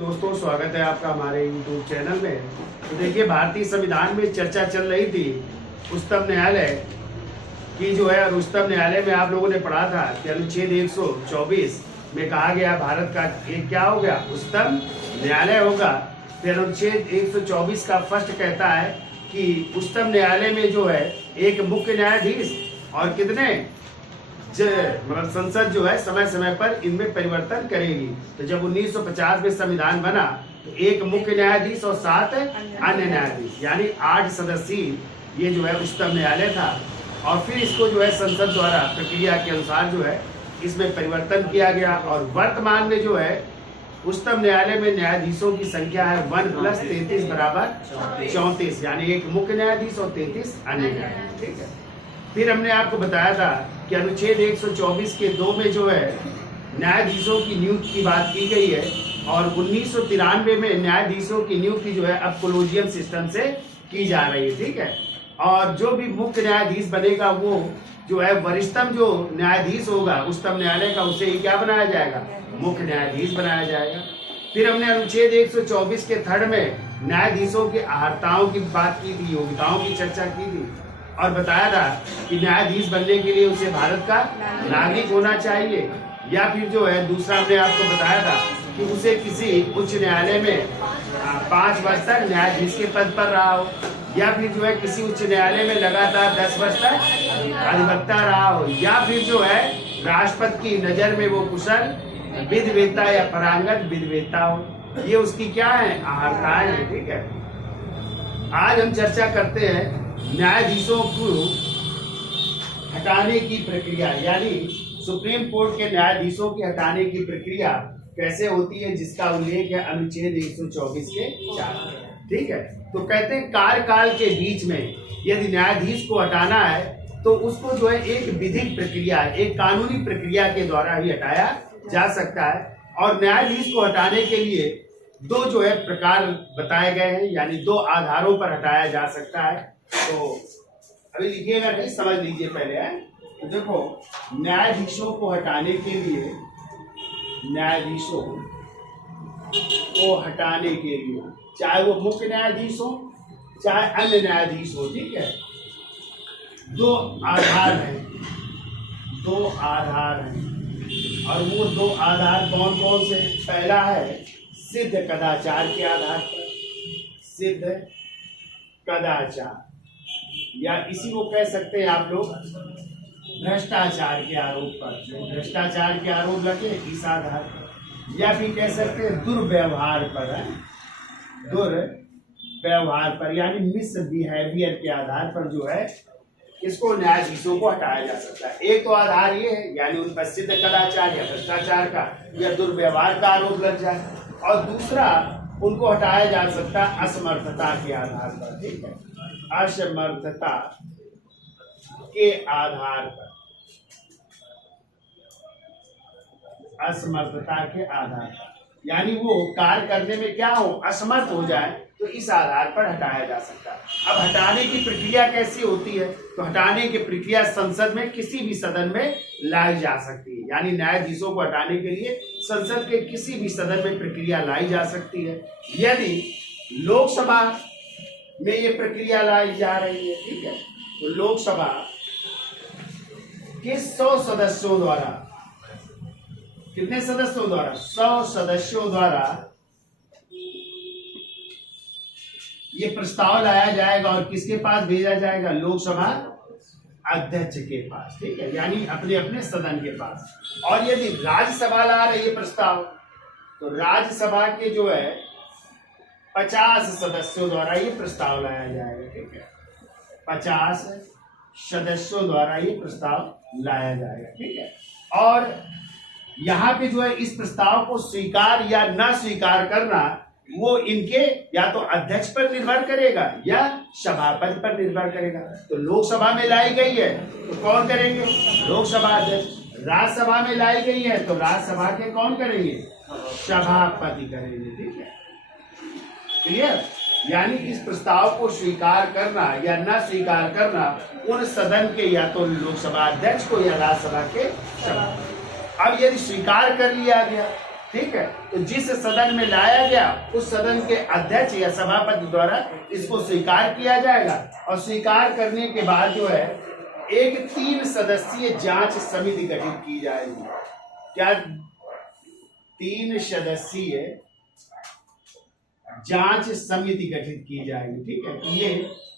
दोस्तों, स्वागत है आपका हमारे YouTube चैनल में। तो देखिए, भारतीय संविधान में चर्चा चल रही थी उच्चतम न्यायालय की जो है, और उच्चतम न्यायालय में आप लोगों ने पढ़ा था कि अनुच्छेद 124 में कहा गया भारत का एक क्या हो गया, उच्चतम न्यायालय होगा। फिर अनुच्छेद 124 का फर्स्ट कहता है कि उच्चतम न्यायालय में जो है एक मुख्य न्यायाधीश और कितने मतलब संसद जो है समय समय पर इनमें परिवर्तन करेगी। तो जब 1950 में संविधान बना तो एक मुख्य न्यायाधीश और 7 अन्य न्यायाधीश, यानी 8 सदस्यीय ये जो है उच्चतम न्यायालय था। और फिर इसको जो है संसद द्वारा प्रक्रिया के अनुसार जो है इसमें परिवर्तन किया गया। और वर्तमान में जो है उच्चतम न्यायालय में न्यायाधीशों की संख्या है 1 + 33 = 34, यानी एक मुख्य न्यायाधीश और 33 अन्य न्यायाधीश। ठीक है। फिर हमने आपको बताया था कि अनुच्छेद 124 के 2 में जो है न्यायाधीशों की नियुक्ति की बात की गई है। और 1993 में न्यायाधीशों की नियुक्ति जो है अब कोलोजियम सिस्टम से की जा रही है। ठीक है। और जो भी मुख्य न्यायाधीश बनेगा वो जो है वरिष्ठतम जो न्यायाधीश होगा उच्चतम न्यायालय का, उसे ही क्या बनाया जाएगा, मुख्य न्यायाधीश बनाया जाएगा। फिर हमने अनुच्छेद 124 के 3 में न्यायाधीशों की अर्हताओं की बात की थी, योग्यताओं की चर्चा की थी और बताया था कि न्यायाधीश बनने के लिए उसे भारत का नागरिक होना चाहिए, या फिर जो है दूसरा हमने आपको बताया था कि उसे किसी उच्च न्यायालय में 5 वर्ष तक न्यायाधीश के पद पर रहा हो, या फिर जो है किसी उच्च न्यायालय में लगातार 10 वर्ष तक अधिवक्ता रहा हो, या फिर जो है राष्ट्रपति की नजर में वो कुशल विधिवेत्ता या पारंगत विधिवेत्ता हो। ये उसकी क्या है, अर्हताएं हैं। ठीक है। आज हम चर्चा करते हैं न्यायाधीशों को हटाने की प्रक्रिया, यानी सुप्रीम कोर्ट के न्यायाधीशों की हटाने की प्रक्रिया कैसे होती है, जिसका उल्लेख है अनुच्छेद 124 के 4। ठीक है। तो कहते हैं कार्यकाल के बीच में यदि न्यायाधीश को हटाना है तो उसको जो है एक विधिक प्रक्रिया, एक कानूनी प्रक्रिया के द्वारा ही हटाया जा सकता है। और न्यायाधीश को हटाने के लिए 2 जो है प्रकार बताए गए हैं, यानी 2 आधारों पर हटाया जा सकता है। तो अभी लिखिएगा नहीं, समझ लीजिए पहले है। तो देखो, न्यायाधीशों को हटाने के लिए, न्यायाधीशों को हटाने के लिए चाहे वो मुख्य न्यायाधीश हो चाहे अन्य न्यायाधीश हो, ठीक है, 2 आधार हैं, 2 आधार हैं। और वो 2 आधार कौन कौन से? पहला है सिद्ध कदाचार के आधार पर, सिद्ध कदाचार, या इसी को कह सकते हैं आप लोग भ्रष्टाचार के आरोप पर, भ्रष्टाचार के आरोप लगे इस आधार पर, या फिर कह सकते हैं दुर्व्यवहार पर है, दुर्व्यवहार पर, यानी मिसबिहेवियर के आधार पर जो है इसको न्यायाधीशों को हटाया जा सकता है। एक तो आधार ये है, यानी उन पर सिद्ध कदाचार या भ्रष्टाचार का या दुर्व्यवहार का आरोप लग जाए, और दूसरा उनको हटाया जा सकता है असमर्थता के आधार पर। ठीक है, असमर्थता के आधार पर, असमर्थता के आधार पर, यानी वो कार्य करने में क्या हो, असमर्थ हो जाए, तो इस आधार पर हटाया जा सकता है। अब हटाने की प्रक्रिया कैसी होती है? तो हटाने की प्रक्रिया संसद में किसी भी सदन में लाई जा सकती है, यानी न्यायाधीशों को हटाने के लिए संसद के किसी भी सदन में प्रक्रिया लाई जा सकती है। यदि लोकसभा में ये प्रक्रिया लाई जा रही है, ठीक है, तो लोकसभा के 100 सदस्यों द्वारा, कितने सदस्यों द्वारा? 100 सदस्यों द्वारा ये प्रस्ताव लाया जाएगा और किसके पास भेजा जाएगा? लोकसभा अध्यक्ष के पास। ठीक है, यानी अपने अपने सदन के पास। और यदि राज्यसभा ला रही है प्रस्ताव, तो राज्यसभा के जो है 50 सदस्यों द्वारा ये प्रस्ताव लाया जाएगा। ठीक है, 50 सदस्यों द्वारा ये प्रस्ताव लाया जाएगा। ठीक है, और यहाँ पे जो है इस प्रस्ताव को स्वीकार या न स्वीकार करना वो इनके या तो अध्यक्ष पर निर्भर करेगा या सभापति पर निर्भर करेगा। तो लोकसभा में लाई गई है तो कौन करेंगे? लोकसभा अध्यक्ष। राज्यसभा में लाई गई है तो राज्यसभा के कौन करेंगे? सभापति करेंगे। ठीक है, क्लियर? यानी इस प्रस्ताव को स्वीकार करना या न स्वीकार करना उन सदन के या तो लोकसभा अध्यक्ष को या राज्यसभा के सभापति। अब यदि स्वीकार कर लिया गया ठीक है। तो जिस सदन में लाया गया उस सदन के अध्यक्ष या सभापति द्वारा इसको स्वीकार किया जाएगा और स्वीकार करने के बाद जो है एक 3 सदस्यीय जांच समिति गठित की जाएगी। क्या 3 सदस्यीय जांच समिति गठित की जाएगी, ठीक है। तो ये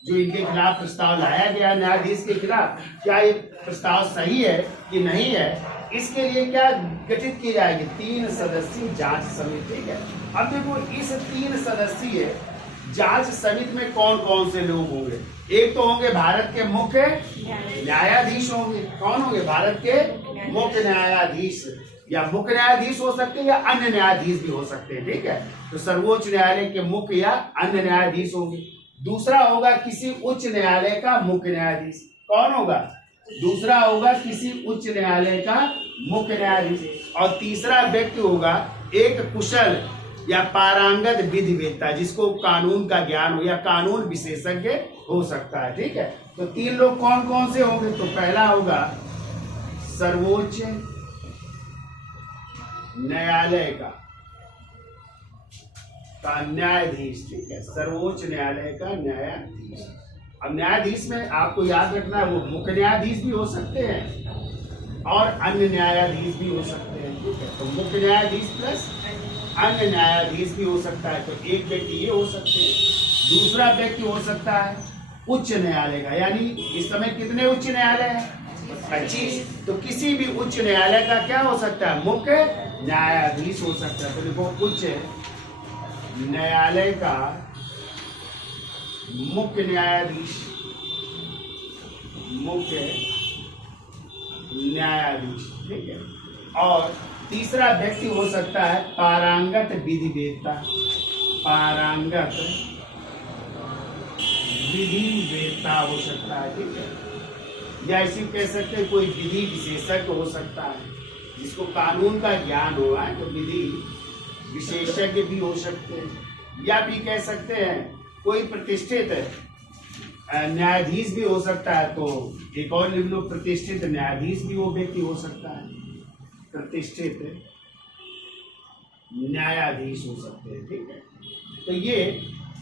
जो इनके खिलाफ प्रस्ताव लाया गया न्यायाधीश के खिलाफ, क्या ये प्रस्ताव सही है कि नहीं है, इसके लिए क्या गठित की जाएगी 3 सदस्यीय जांच समिति, ठीक है। अब देखो इस 3 सदस्यीय जांच समिति में कौन कौन से लोग होंगे। एक तो होंगे भारत के मुख्य न्यायाधीश होंगे। कौन होंगे? भारत के मुख्य न्यायाधीश, या मुख्य न्यायाधीश हो सकते हैं या अन्य न्यायाधीश भी हो सकते हैं, ठीक है। तो सर्वोच्च न्यायालय के मुख्य या अन्य न्यायाधीश होंगे। दूसरा होगा किसी उच्च न्यायालय का मुख्य न्यायाधीश। कौन होगा? दूसरा होगा किसी उच्च न्यायालय का मुख्य न्यायाधीश। और तीसरा व्यक्ति होगा एक कुशल या पारंगत विधिवेत्ता, जिसको कानून का ज्ञान हो या कानून विशेषज्ञ हो सकता है, ठीक है। तो 3 लोग कौन कौन से होंगे? तो पहला होगा सर्वोच्च न्यायालय का न्यायाधीश, ठीक है। सर्वोच्च न्यायालय का न्यायाधीश। अब न्यायाधीश में आपको याद रखना है वो मुख्य न्यायाधीश भी हो सकते हैं और अन्य न्यायाधीश भी हो सकते हैं, ठीक है। तो मुख्य न्यायाधीश प्लस अन्य न्यायाधीश भी हो सकता है। तो एक व्यक्ति ये हो सकते हैं। दूसरा व्यक्ति हो सकता है उच्च न्यायालय का, यानी इस समय कितने उच्च न्यायालय हैं? 25। तो किसी भी उच्च न्यायालय का क्या हो सकता है? मुख्य न्यायाधीश हो सकता है। तो देखो उच्च न्यायालय का मुख्य न्यायाधीश, मुख्य न्यायाधीश, ठीक है। और तीसरा व्यक्ति हो सकता है पारंगत विधिवेत्ता, पारंगत विधिवेत्ता हो सकता है, ठीक है। या इसी कह सकते हैं कोई विधि विशेषज्ञ हो सकता है, जिसको कानून का ज्ञान हुआ है, तो विधि विशेषज्ञ भी हो सकते हैं। या भी कह सकते हैं कोई प्रतिष्ठित न्यायाधीश भी हो सकता है। तो एक और लिख लो प्रतिष्ठित न्यायाधीश भी वो व्यक्ति हो सकता है, प्रतिष्ठित न्यायाधीश हो सकते हैं, ठीक है। तो ये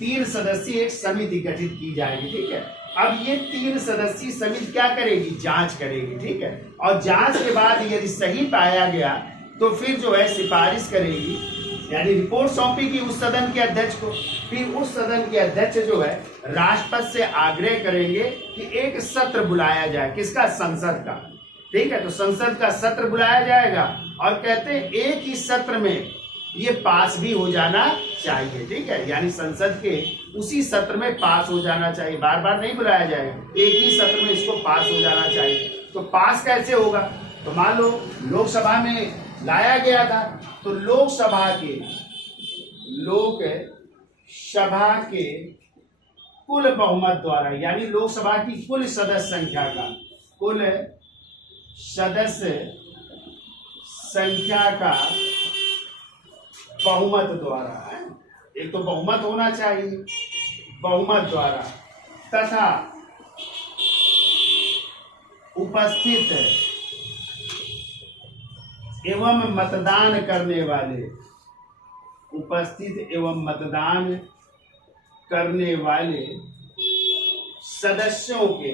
3 सदस्यीय एक समिति गठित की जाएगी, ठीक है। अब ये 3 सदस्यीय समिति क्या करेगी? जांच करेगी, ठीक है। और जांच के बाद यदि सही पाया गया तो फिर जो है सिफारिश करेगी, यानी रिपोर्ट सौंपेगी उस सदन के अध्यक्ष को। फिर उस सदन के अध्यक्ष जो है राष्ट्रपति से आग्रह करेंगे कि एक सत्र बुलाया जाए। किसका? संसद का, ठीक है। तो संसद का सत्र बुलाया जाएगा और कहते हैं एक ही सत्र में ये पास भी हो जाना चाहिए, ठीक है। यानी संसद के उसी सत्र में पास हो जाना चाहिए, बार बार नहीं बुलाया जाएगा, एक ही सत्र में इसको पास हो जाना चाहिए। तो पास कैसे होगा? तो मान लो लोकसभा में लाया गया था, तो लोकसभा के कुल बहुमत द्वारा, यानी लोकसभा की कुल सदस्य संख्या का, कुल सदस्य संख्या का बहुमत द्वारा है। एक तो बहुमत होना चाहिए, बहुमत द्वारा, तथा उपस्थित एवं मतदान करने वाले, उपस्थित एवं मतदान करने वाले सदस्यों के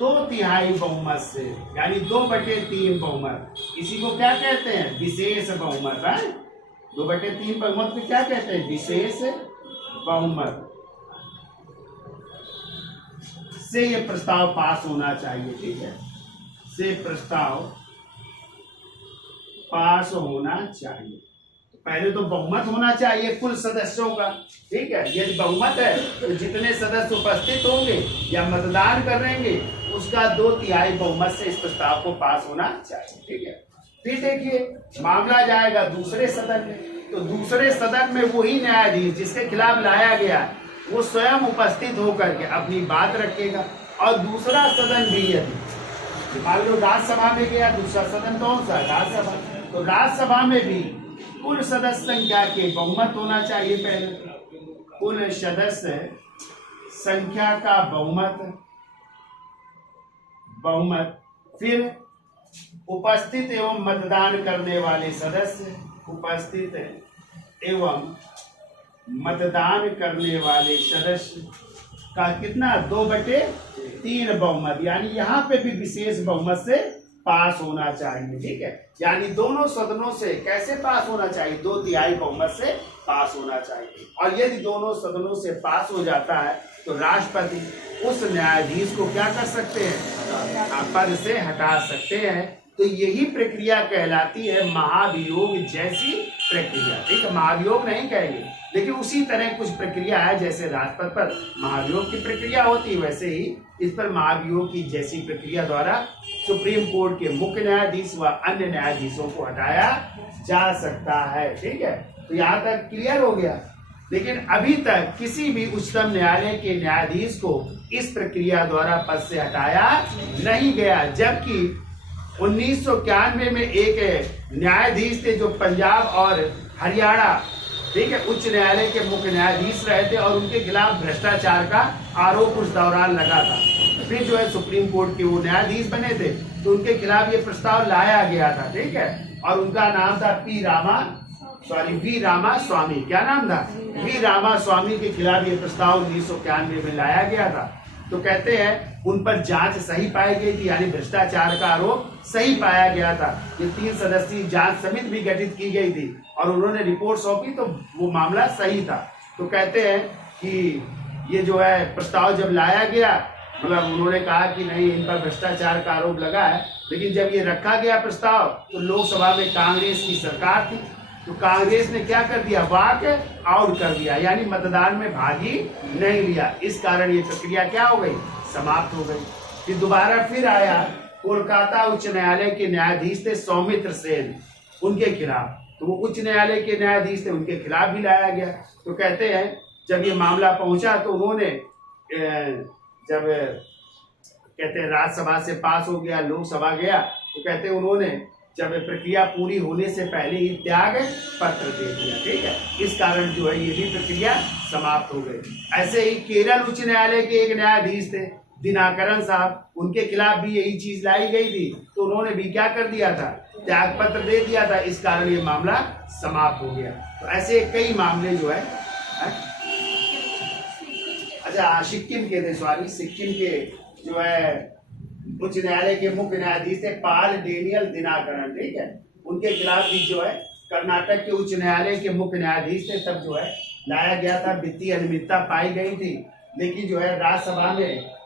2/3 बहुमत से, यानी 2/3 बहुमत, इसी को क्या कहते हैं? विशेष बहुमत है। 2/3 बहुमत को क्या कहते हैं? विशेष बहुमत से ये प्रस्ताव पास होना चाहिए, ठीक है। से प्रस्ताव पास होना चाहिए। पहले तो बहुमत होना चाहिए कुल सदस्यों का, ठीक है। यदि बहुमत है तो जितने सदस्य उपस्थित होंगे या मतदान करेंगे उसका 2/3 बहुमत से इस प्रस्ताव को पास होना चाहिए, ठीक है। फिर देखिए मामला जाएगा दूसरे सदन में, तो दूसरे सदन में वही न्यायाधीश जिसके खिलाफ लाया गया वो स्वयं उपस्थित होकर के अपनी बात रखेगा। और दूसरा सदन भी यदि मान लो राज्यसभा में गया, दूसरा सदन कौन सा? राज्यसभा। तो राज्यसभा में भी कुल सदस्य संख्या के बहुमत होना चाहिए। पहले कुल सदस्य संख्या का बहुमत, फिर उपस्थित एवं मतदान करने वाले सदस्य, उपस्थित एवं मतदान करने वाले सदस्य का कितना 2/3 बहुमत, यानी यहाँ पे भी विशेष बहुमत से पास होना चाहिए। ठीक है, यानी दोनों सदनों से कैसे पास होना चाहिए, 2/3 बहुमत से पास होना चाहिए। और यदि दोनों सदनों से पास हो जाता है तो राष्ट्रपति उस न्यायाधीश को क्या कर सकते हैं, पद से हटा सकते हैं। तो यही प्रक्रिया कहलाती है महाभियोग जैसी प्रक्रिया। ठीक है, महाभियोग नहीं कहेंगे, लेकिन उसी तरह कुछ प्रक्रिया है, जैसे राजपथ पर महाभियोग की प्रक्रिया होती है, वैसे ही इस पर महाभियोग की जैसी प्रक्रिया द्वारा सुप्रीम कोर्ट के मुख्य न्यायाधीश व अन्य न्यायाधीशों को हटाया जा सकता है। ठीक है, तो यहाँ तक क्लियर हो गया। लेकिन अभी तक किसी भी उच्चतम न्यायालय के न्यायाधीश को इस प्रक्रिया द्वारा पद से हटाया नहीं गया, जबकि 1991 में एक न्यायाधीश थे जो पंजाब और हरियाणा, ठीक है, उच्च न्यायालय के मुख्य न्यायाधीश रहे थे और उनके खिलाफ भ्रष्टाचार का आरोप उस दौरान लगा था। फिर जो है सुप्रीम कोर्ट के वो न्यायाधीश बने थे, तो उनके खिलाफ ये प्रस्ताव लाया गया था। ठीक है, और उनका नाम था वी रामास्वामी। क्या नाम था? वी रामास्वामी के खिलाफ ये प्रस्ताव 1991 में लाया गया था। तो कहते हैं उन पर जांच सही पाई गई थी, यानी भ्रष्टाचार का आरोप सही पाया गया था। ये 3 सदस्यीय जांच समिति भी गठित की गई थी और उन्होंने रिपोर्ट सौंपी तो वो मामला सही था। तो कहते हैं कि ये जो है प्रस्ताव जब लाया गया, मतलब उन्होंने कहा कि नहीं, इन पर भ्रष्टाचार का आरोप लगा है, लेकिन जब ये रखा गया प्रस्ताव तो लोकसभा में कांग्रेस की सरकार थी, तो कांग्रेस ने क्या कर दिया, वॉक आउट कर दिया, यानी मतदान में भाग ही नहीं लिया। इस कारण ये प्रक्रिया क्या हो गई, समाप्त हो गई। फिर दोबारा फिर आया, कोलकाता उच्च न्यायालय के न्यायाधीश थे सौमित्र सेन, उनके खिलाफ, तो वो उच्च न्यायालय के न्यायाधीश थे, उनके खिलाफ भी लाया गया। तो कहते हैं जब ये मामला पहुंचा तो उन्होंने जब कहते हैं राज्यसभा से पास हो गया, लोकसभा गया, तो कहते हैं उन्होंने जब प्रक्रिया पूरी होने से पहले ही त्याग पत्र दे दिया। ठीक है, इस कारण जो है ये भी प्रक्रिया समाप्त हो गई। ऐसे ही केरल उच्च न्यायालय के एक न्यायाधीश थे दिनाकरन साहब, उनके खिलाफ भी यही चीज लाई गई थी, तो उन्होंने भी क्या कर दिया था, त्याग पत्र दे दिया था। इस कारण ये मामला समाप्त हो गया। तो ऐसे कई मामले जो है अच्छा सिक्किम के थे, सिक्किम के जो है उच्च न्यायालय के मुख्य न्यायाधीश थे पाल डेनियल दिनाकरन। ठीक है, उनके खिलाफ भी जो है कर्नाटक के उच्च न्यायालय के मुख्य न्यायाधीश थे, तब जो है लाया गया था। वित्तीय अनियमितता पाई गई थी, लेकिन जो है राज्यसभा में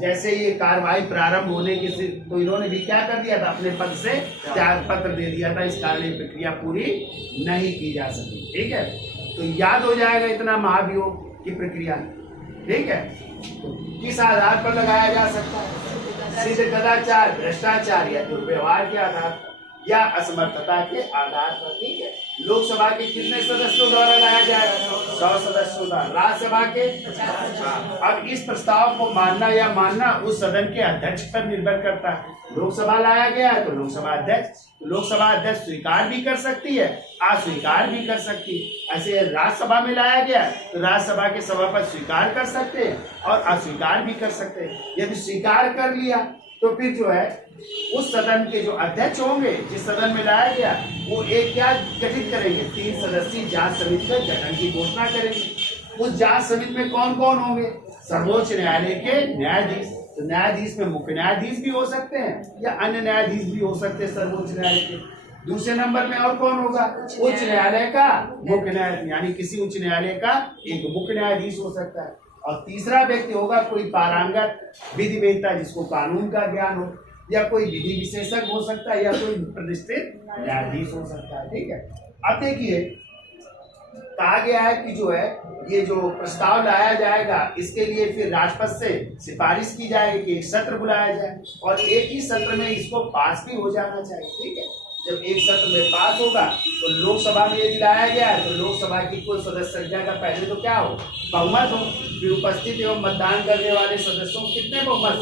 जैसे ये कार्रवाई प्रारंभ होने की, तो इन्होंने भी क्या कर दिया था, अपने पद से त्याग पत्र दे दिया था। इस कारण ये प्रक्रिया पूरी नहीं की जा सकी। ठीक है, तो याद हो जाएगा इतना महाभियोग की प्रक्रिया। ठीक है, तो किस आधार पर लगाया जा सकता है, सिद्ध कदाचार, भ्रष्टाचार या दुर्व्यवहार के आधार या असमर्थता के आधार पर। ठीक है, लोकसभा के कितने सदस्यों द्वारा लाया जाएगा, 100 सदस्यों द्वारा, राज्यसभा के 50। अब इस प्रस्ताव को मानना या मानना उस सदन के अध्यक्ष पर निर्भर करता है। लोकसभा लाया गया है तो लोकसभा अध्यक्ष स्वीकार भी कर सकती है, अस्वीकार भी कर सकती है। ऐसे राज्यसभा में लाया गया तो राज्यसभा के सभापति स्वीकार कर सकते हैं और अस्वीकार भी कर सकते हैं। यदि स्वीकार कर लिया तो फिर जो है उस सदन के जो अध्यक्ष होंगे, जिस सदन में लाया गया, वो एक क्या गठित करेंगे, 3 सदस्यीय जांच समिति का गठन की घोषणा करेंगे। उस जांच समिति में कौन कौन होंगे, सर्वोच्च न्यायालय के न्यायाधीश, तो न्यायाधीश में मुख्य न्यायाधीश भी हो सकते हैं या अन्य न्यायाधीश भी हो सकते हैं सर्वोच्च न्यायालय के। दूसरे नंबर में और कौन होगा, उच्च न्यायालय का मुख्य न्यायाधीश, यानी किसी उच्च न्यायालय का एक मुख्य न्यायाधीश हो सकता है। और तीसरा व्यक्ति होगा कोई पारंगत विधि वेत्ता, जिसको कानून का ज्ञान हो, या कोई विधि विशेषज्ञ हो सकता है, या कोई प्रतिष्ठित न्यायाधीश हो सकता है। ठीक है, अब देखिए कहा गया है कि जो है ये जो प्रस्ताव लाया जाएगा, इसके लिए फिर राष्ट्रपति से सिफारिश की जाएगी कि एक सत्र बुलाया जाए और एक ही सत्र में इसको पास भी हो जाना चाहिए। ठीक है, जब एक सत्र में पास होगा तो लोकसभा में यदि लाया गया है तो लोकसभा की कुल सदस्य संख्या का पहले तो क्या हो, बहुमत हो, फिर उपस्थित एवं मतदान करने वाले सदस्यों को कितने बहुमत,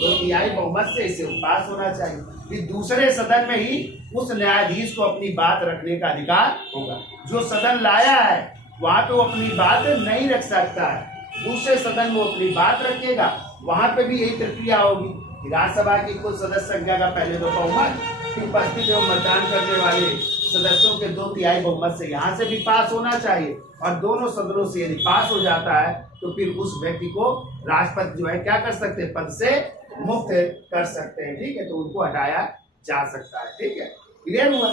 2/3 बहुमत से इसे पास होना चाहिए। फिर दूसरे सदन में ही उस न्यायाधीश को अपनी बात रखने का अधिकार होगा। जो सदन लाया है वहां पे वो अपनी बात नहीं रख सकता है, दूसरे सदन में वो अपनी बात रखेगा, वहां पे भी यही प्रक्रिया होगी। कि राज्यसभा की कुल सदस्य संख्या का पहले तो बहुमत, फिर उपस्थित एवं मतदान करने वाले सदस्यों के 2/3 बहुमत से यहाँ से भी पास होना चाहिए, और दोनों सदनों से यदि पास हो जाता है तो फिर उस व्यक्ति को राष्ट्रपति जो है क्या कर सकते हैं, पद से मुक्त कर सकते हैं। ठीक है, तो उनको हटाया जा सकता है। ठीक है, क्लियर हुआ?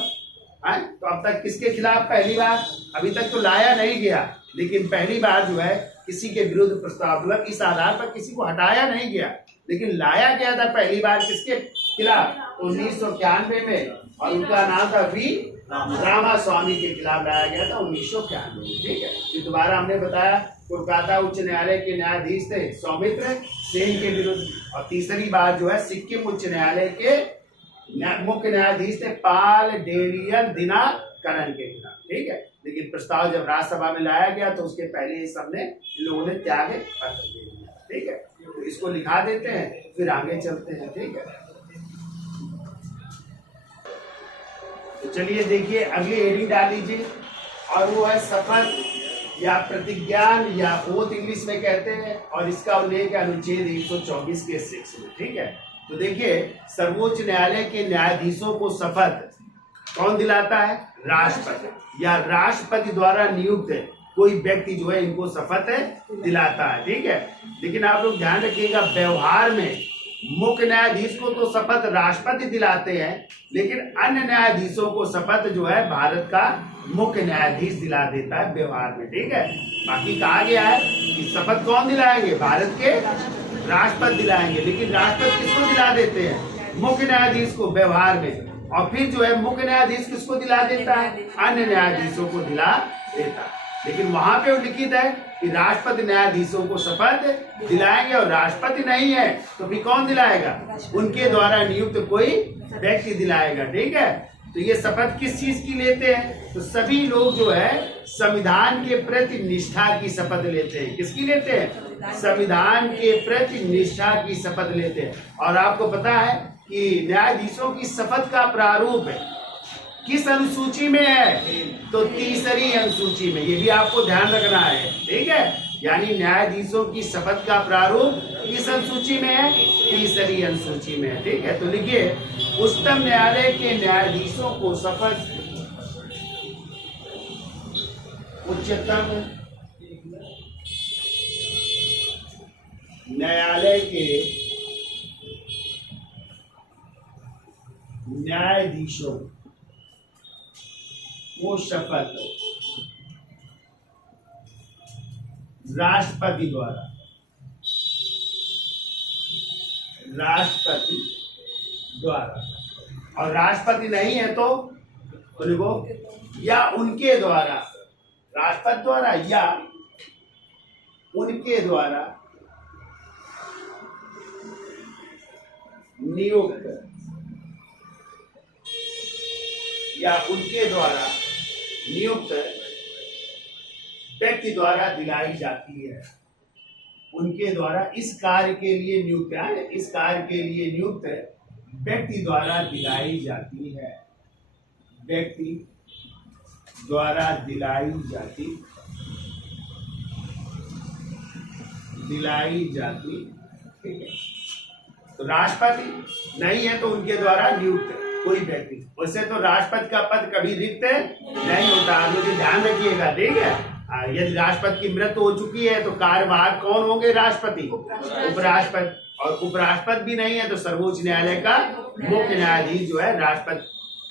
तो अब तक किसके खिलाफ पहली बार, अभी तक तो लाया नहीं गया, लेकिन पहली बार जो है किसी के विरुद्ध प्रस्ताव, मतलब इस आधार पर किसी को हटाया नहीं गया, लेकिन लाया गया था पहली बार किसके खिलाफ, 1991 में, और उनका नाम था वी रामास्वामी के खिलाफ लाया गया था 1991 में। ठीक है, फिर दोबारा हमने बताया कोलकाता उच्च न्यायालय के न्यायाधीश थे सौमित्र सेन के विरुद्ध, और तीसरी बार जो है सिक्किम उच्च न्यायालय के मुख्य न्यायाधीश थे पाल डेरियल दिनाकरन के खिलाफ। ठीक है, लेकिन प्रस्ताव जब राज्यसभा में लाया गया तो उसके पहले ही सबने इन लोगों ने त्याग पत्र दे दिया। ठीक है, तो इसको लिखा देते हैं, फिर आगे चलते हैं। ठीक है, तो चलिए देखिए अगली हेडिंग डाल लीजिए, और वो है शपथ या प्रतिज्ञान या ओथ इंग्लिश में कहते हैं, और इसका उल्लेख है अनुच्छेद 124 के 6 में। ठीक है, तो देखिए सर्वोच्च न्यायालय के न्यायाधीशों को शपथ कौन दिलाता है, राष्ट्रपति या राष्ट्रपति द्वारा नियुक्त कोई व्यक्ति जो है इनको शपथ दिलाता है। ठीक है, लेकिन आप लोग ध्यान रखिएगा व्यवहार में मुख्य न्यायाधीश को तो शपथ राष्ट्रपति दिलाते हैं, लेकिन अन्य न्यायाधीशों को शपथ जो है भारत का मुख्य न्यायाधीश दिला देता है व्यवहार में। ठीक है, बाकी कहा गया है कि शपथ कौन दिलाएंगे, भारत के राष्ट्रपति दिलाएंगे, लेकिन राष्ट्रपति किसको दिला देते हैं, मुख्य न्यायाधीश को व्यवहार में, और फिर जो है मुख्य न्यायाधीश किसको दिला देता है, अन्य न्यायाधीशों को दिला देता है। लेकिन वहां पे लिखित है कि राष्ट्रपति न्यायाधीशों को शपथ दिलाएंगे, और राष्ट्रपति नहीं है तो फिर कौन दिलाएगा, उनके द्वारा नियुक्त कोई व्यक्ति दिलाएगा। ठीक है, तो ये शपथ किस चीज की लेते हैं, तो सभी लोग जो है संविधान के प्रति निष्ठा की शपथ लेते हैं। किसकी लेते हैं, संविधान के प्रति निष्ठा की शपथ लेते हैं। और आपको पता है कि न्यायाधीशों की शपथ का प्रारूप किस अनुसूची में है, तो तीसरी अनुसूची में, ये भी आपको ध्यान रखना है। ठीक है, यानी न्यायाधीशों की शपथ का प्रारूप किस अनुसूची में है, तीसरी अनुसूची में है। ठीक है, तो लिखिए उच्चतम न्यायालय के न्यायाधीशों को शपथ, उच्चतम न्यायालय के न्यायाधीशों को शपथ राष्ट्रपति द्वारा, राष्ट्रपति द्वारा, और राष्ट्रपति नहीं है तो लिखो या उनके द्वारा, राष्ट्रपति द्वारा या उनके द्वारा नियुक्त, या उनके द्वारा नियुक्त व्यक्ति द्वारा दिलाई जाती है। उनके द्वारा इस कार्य के लिए नियुक्त है, इस कार्य के लिए नियुक्त व्यक्ति द्वारा दिलाई जाती है, व्यक्ति द्वारा दिलाई जाती, ठीक है। तो राष्ट्रपति नहीं है तो उनके द्वारा नियुक्त कोई व्यक्ति, वैसे तो राष्ट्रपति का पद कभी रिक्त नहीं होता, आप लोग ध्यान रखिएगा। ठीक है, यदि राष्ट्रपति की मृत्यु हो चुकी है तो कार्यवाहक कौन होंगे, राष्ट्रपति, उपराष्ट्रपति, और उपराष्ट्रपति भी नहीं है तो सर्वोच्च न्यायालय का मुख्य न्यायाधीश जो है राष्ट्रपति,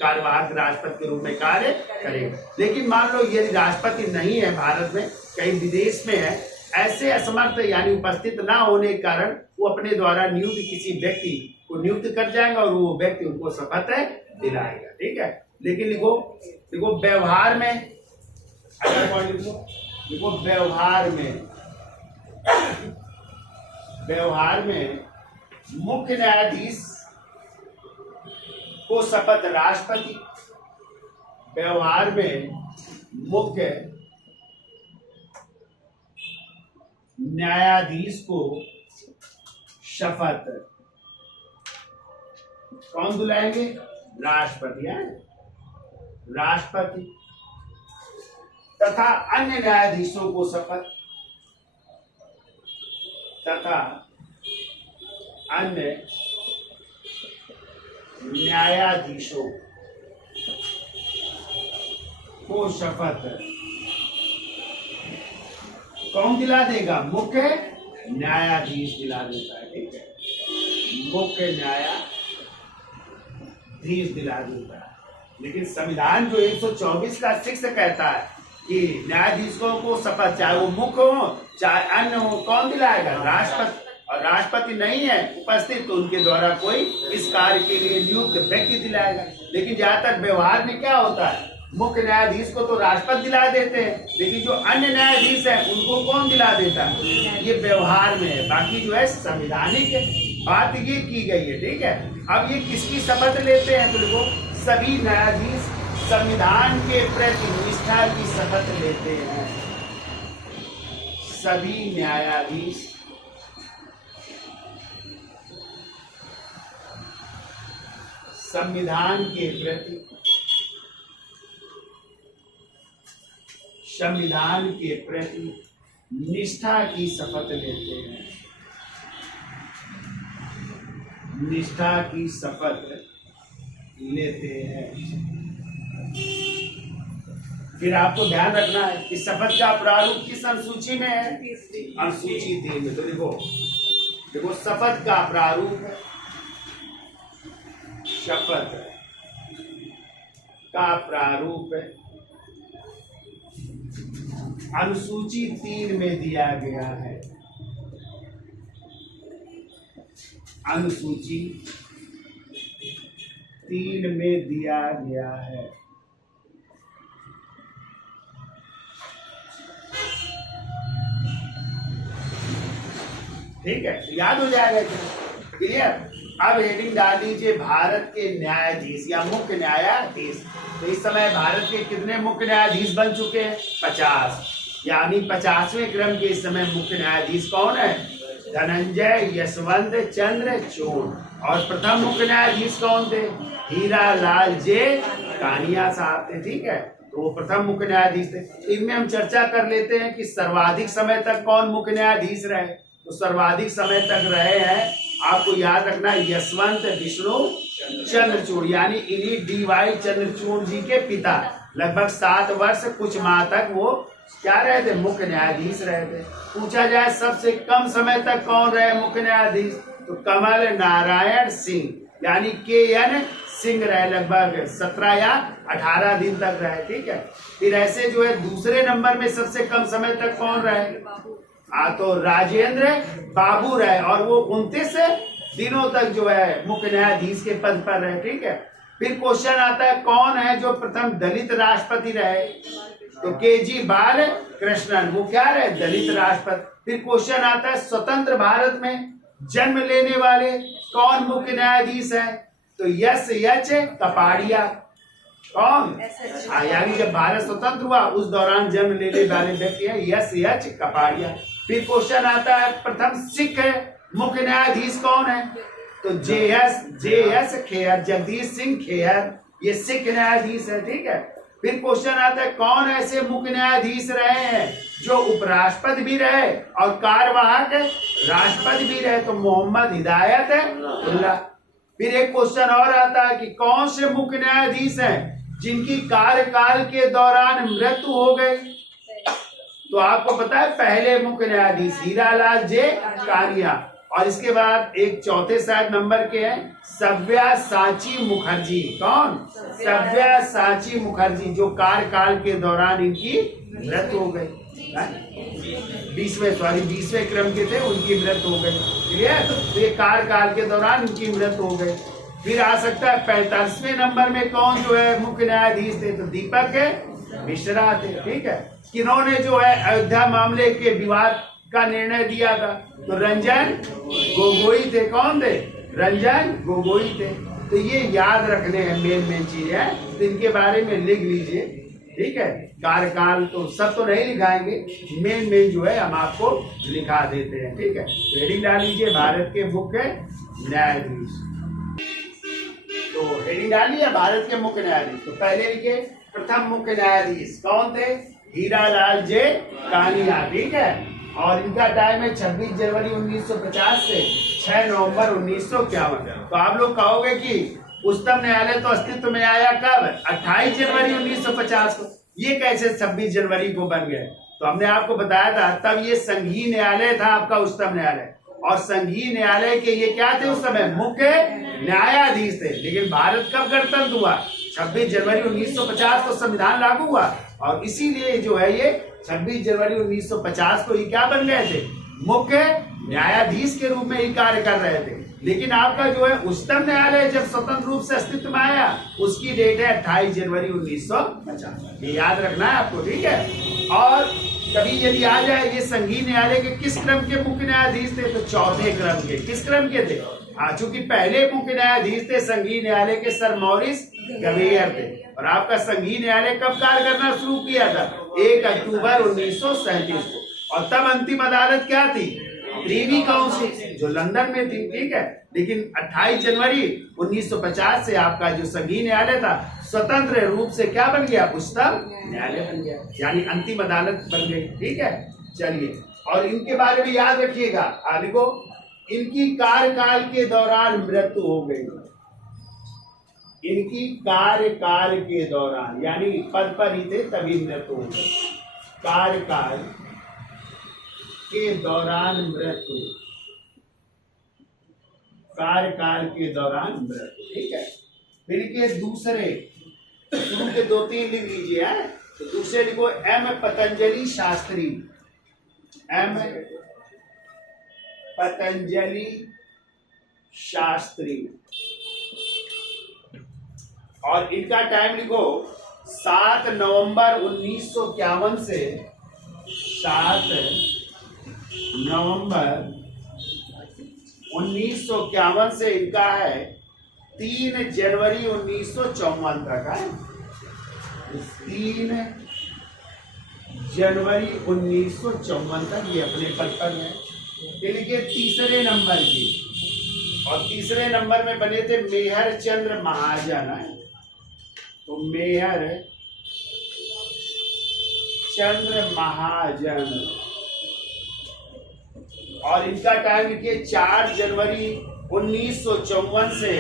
कार्यवाहक राष्ट्रपति के रूप में कार्य करेगा। लेकिन मान लो यदि राष्ट्रपति नहीं है भारत में, कहीं विदेश में है, ऐसे असमर्थ यानी उपस्थित ना होने के कारण वो अपने द्वारा नियुक्त किसी व्यक्ति को नियुक्त कर जाएगा और वो व्यक्ति उनको शपथ दिलाएगा। ठीक है, लेकिन लिखो व्यवहार में, अगला पॉइंट लिखो व्यवहार में मुख्य न्यायाधीश को शपथ राष्ट्रपति, व्यवहार में मुख्य न्यायाधीश को शपथ कौन दिलाएंगे, राष्ट्रपति है, राष्ट्रपति, तथा अन्य न्यायाधीशों को शपथ, तथा अन्य न्यायाधीशों को शपथ कौन दिला देगा? मुख्य न्यायाधीश दिला देता है, ठीक है, मुख्य न्यायाधीश दिला देता है। लेकिन संविधान जो 124 का 6 कहता है कि न्यायाधीशों को शपथ चाहे वो मुख्य हो चाहे अन्य हो, कौन दिलाएगा? राष्ट्रपति। और राष्ट्रपति नहीं है उपस्थित तो उनके द्वारा कोई इस कार्य के लिए नियुक्त व्यक्ति दिलाएगा। लेकिन जहाँ तक व्यवहार में क्या होता है, मुख्य न्यायाधीश को तो राष्ट्रपति दिला देते हैं, लेकिन जो अन्य न्यायाधीश है उनको कौन दिला देता है? ये व्यवहार में है। बाकी जो है संवैधानिक बात ये की गई है, ठीक है। अब ये किसकी शपथ लेते हैं? तो देखो, सभी न्यायाधीश संविधान के प्रति निष्ठा की शपथ लेते हैं। सभी न्यायाधीश संविधान के प्रति निष्ठा की शपथ लेते हैं। निष्ठा की शपथ लेते हैं। फिर आपको ध्यान रखना है कि शपथ का प्रारूप किस अनुसूची में है? अनुसूची 3 में। तो देखो शपथ का प्रारूप, शपथ का प्रारूप अनुसूची 3 में दिया गया है। अनुसूची 3 में दिया गया है। ठीक है, तो याद हो जाएगा क्या? क्लियर? अब हेडिंग डाल दीजिए भारत के न्यायाधीश या मुख्य न्यायाधीश। तो इस समय भारत के कितने मुख्य न्यायाधीश बन चुके हैं? 50। यानी 50वें क्रम के इस समय मुख्य न्यायाधीश कौन है? धनंजय यशवंत चंद्र चूड़। और प्रथम मुख्य न्यायाधीश कौन थे? हीरा लाल जे कानिया साहब थे, ठीक है। तो वो प्रथम मुख्य न्यायाधीश थे। इनमें हम चर्चा कर लेते हैं कि सर्वाधिक समय तक कौन मुख्य न्यायाधीश रहे। तो सर्वाधिक समय तक रहे हैं, आपको याद रखना, यशवंत विष्णु चंद्रचूड़, यानी इन्हीं डी.वाई. चंद्रचूड़ जी के पिता। लगभग 7 वर्ष कुछ माह तक वो क्या रहे थे? मुख्य न्यायाधीश रहे थे। पूछा जाए सबसे कम समय तक कौन रहे मुख्य न्यायाधीश? तो कमल नारायण सिंह, यानी के.एन. सिंह रहे। लगभग 17 या 18 दिन तक रहे, ठीक है। फिर ऐसे जो है दूसरे नंबर में सबसे कम समय तक कौन रहे? तो राजेंद्र बाबू रहे, और वो 29 दिनों तक जो है मुख्य न्यायाधीश के पद पर रहे, ठीक है। फिर क्वेश्चन आता है कौन है जो प्रथम दलित राष्ट्रपति रहे? तो के.जी. बालकृष्णन, वो क्या रहे? दलित राष्ट्रपति। फिर क्वेश्चन आता है स्वतंत्र भारत में जन्म लेने वाले कौन मुख्य न्यायाधीश है? तो एस.एच. कपाड़िया। कौन? यानी जब भारत स्वतंत्र हुआ उस दौरान जन्म लेने वाले व्यक्ति है एस.एच. कपाड़िया। फिर क्वेश्चन आता है प्रथम सिख मुख्य न्यायाधीश कौन है? तो जे.एस. खेयर, जगदीश सिंह खेयर, ये सिख न्यायाधीश है, ठीक है। फिर क्वेश्चन आता है कौन ऐसे मुख्य न्यायाधीश रहे हैं जो उपराष्ट्रपति भी रहे और कार्यवाहक राष्ट्रपति भी रहे? तो मोहम्मद हिदायतुल्लाह। फिर एक क्वेश्चन और आता है कि कौन से मुख्य न्यायाधीश हैं जिनकी कार्यकाल के दौरान मृत्यु हो गई? तो आपको पता है पहले मुख्य न्यायाधीश हीरालाल जे कानिया, और इसके बाद एक चौथे शायद नंबर के हैं सव्यसाची मुखर्जी। कौन? सव्यसाची मुखर्जी, जो कार्यकाल के दौरान इनकी मृत्यु हो गई। 20वें क्रम के थे, उनकी मृत्यु हो गई, ठीक है। तो ये कार्यकाल के दौरान इनकी मृत्यु हो गई। फिर आ सकता है 45वें नंबर में कौन जो है मुख्य न्यायाधीश थे? तो दीपक मिश्रा थे, ठीक है। किन्होंने जो है अयोध्या मामले के विवाद का निर्णय दिया था? तो रंजन गोगोई थे। कौन थे? रंजन गोगोई थे। तो ये याद रखने हैं, मेन चीज है, तो इनके बारे में लिख लीजिए, ठीक है। कार्यकाल तो सब तो नहीं लिखाएंगे, मेन जो है हम आपको लिखा देते हैं, ठीक है। हेडिंग डाल लीजिए भारत के मुख्य न्यायाधीश। तो हेडिंग डालिए भारत के मुख्य न्यायाधीश। तो पहले लिखिए प्रथम मुख्य न्यायाधीश कौन थे? हीरालाल जे कानिया, ठीक है। और इनका टाइम है 26 जनवरी 1950 से 6 नवंबर 1951। तो आप लोग कहोगे कि उच्चतम न्यायालय तो अस्तित्व में आया कब? 28 जनवरी 1950 को। ये कैसे 26 जनवरी को बन गए? तो हमने आपको बताया था तब ये संघीय न्यायालय था आपका उच्चतम न्यायालय, और संघीय न्यायालय के ये क्या थे उस समय? मुख्य न्यायाधीश थे। लेकिन भारत कब गणतंत्र हुआ? 26 जनवरी 1950 को संविधान लागू हुआ, और इसीलिए जो है ये 26 जनवरी 1950 को ये क्या बन गए थे? मुख्य न्यायाधीश के रूप में ही कार्य कर रहे थे। लेकिन आपका जो है उच्चतम न्यायालय जब स्वतंत्र रूप से अस्तित्व में आया, उसकी डेट है 28 जनवरी 1950। ये याद रखना है आपको, ठीक है। और कभी यदि आ जाए ये संघीय न्यायालय के किस क्रम के मुख्य न्यायाधीश थे? तो चौथे क्रम के। किस क्रम के थे? चूंकि पहले मुख्य न्यायाधीश थे संघीय न्यायालय के सर मॉरिस गवेयर थे। और आपका संघीय न्यायालय कब कार्य करना शुरू किया था? 1 अक्टूबर 1937 को। और तब अंतिम अदालत क्या थी? प्रीवी काउंसिल, जो लंदन में थी, ठीक है। लेकिन 28 जनवरी 1950 से आपका जो संघीय न्यायालय था स्वतंत्र रूप से क्या बन गया? उच्चतम न्यायालय बन गया, यानी अंतिम अदालत बन गई, ठीक है। चलिए, और इनके बारे में याद रखिएगा, देखो इनकी कार्यकाल के दौरान मृत्यु हो गई। इनकी कार्यकाल के दौरान, यानी पद पर ही थे तभी मृत्यु हो गई। कार्यकाल के दौरान मृत्यु, कार्यकाल के दौरान मृत्यु, ठीक है। फिर के दूसरे, शुरू के 2-3 लिख लीजिए, है तो दूसरे लिखो एम पतंजलि शास्त्री। एम पतंजलि शास्त्री, और इनका टाइम लिखो 7 नवंबर 1951 से 7 नवंबर 1951 से इनका है 3 जनवरी 1954 तक है। 3 जनवरी 1954 तक ये अपने पद पर है। इनके तीसरे नंबर की, और तीसरे नंबर में बने थे मेहर चंद्र महाजन है। तो मेहर चंद्र महाजन, और इनका टाइम लिखिए 4 जनवरी 1954 से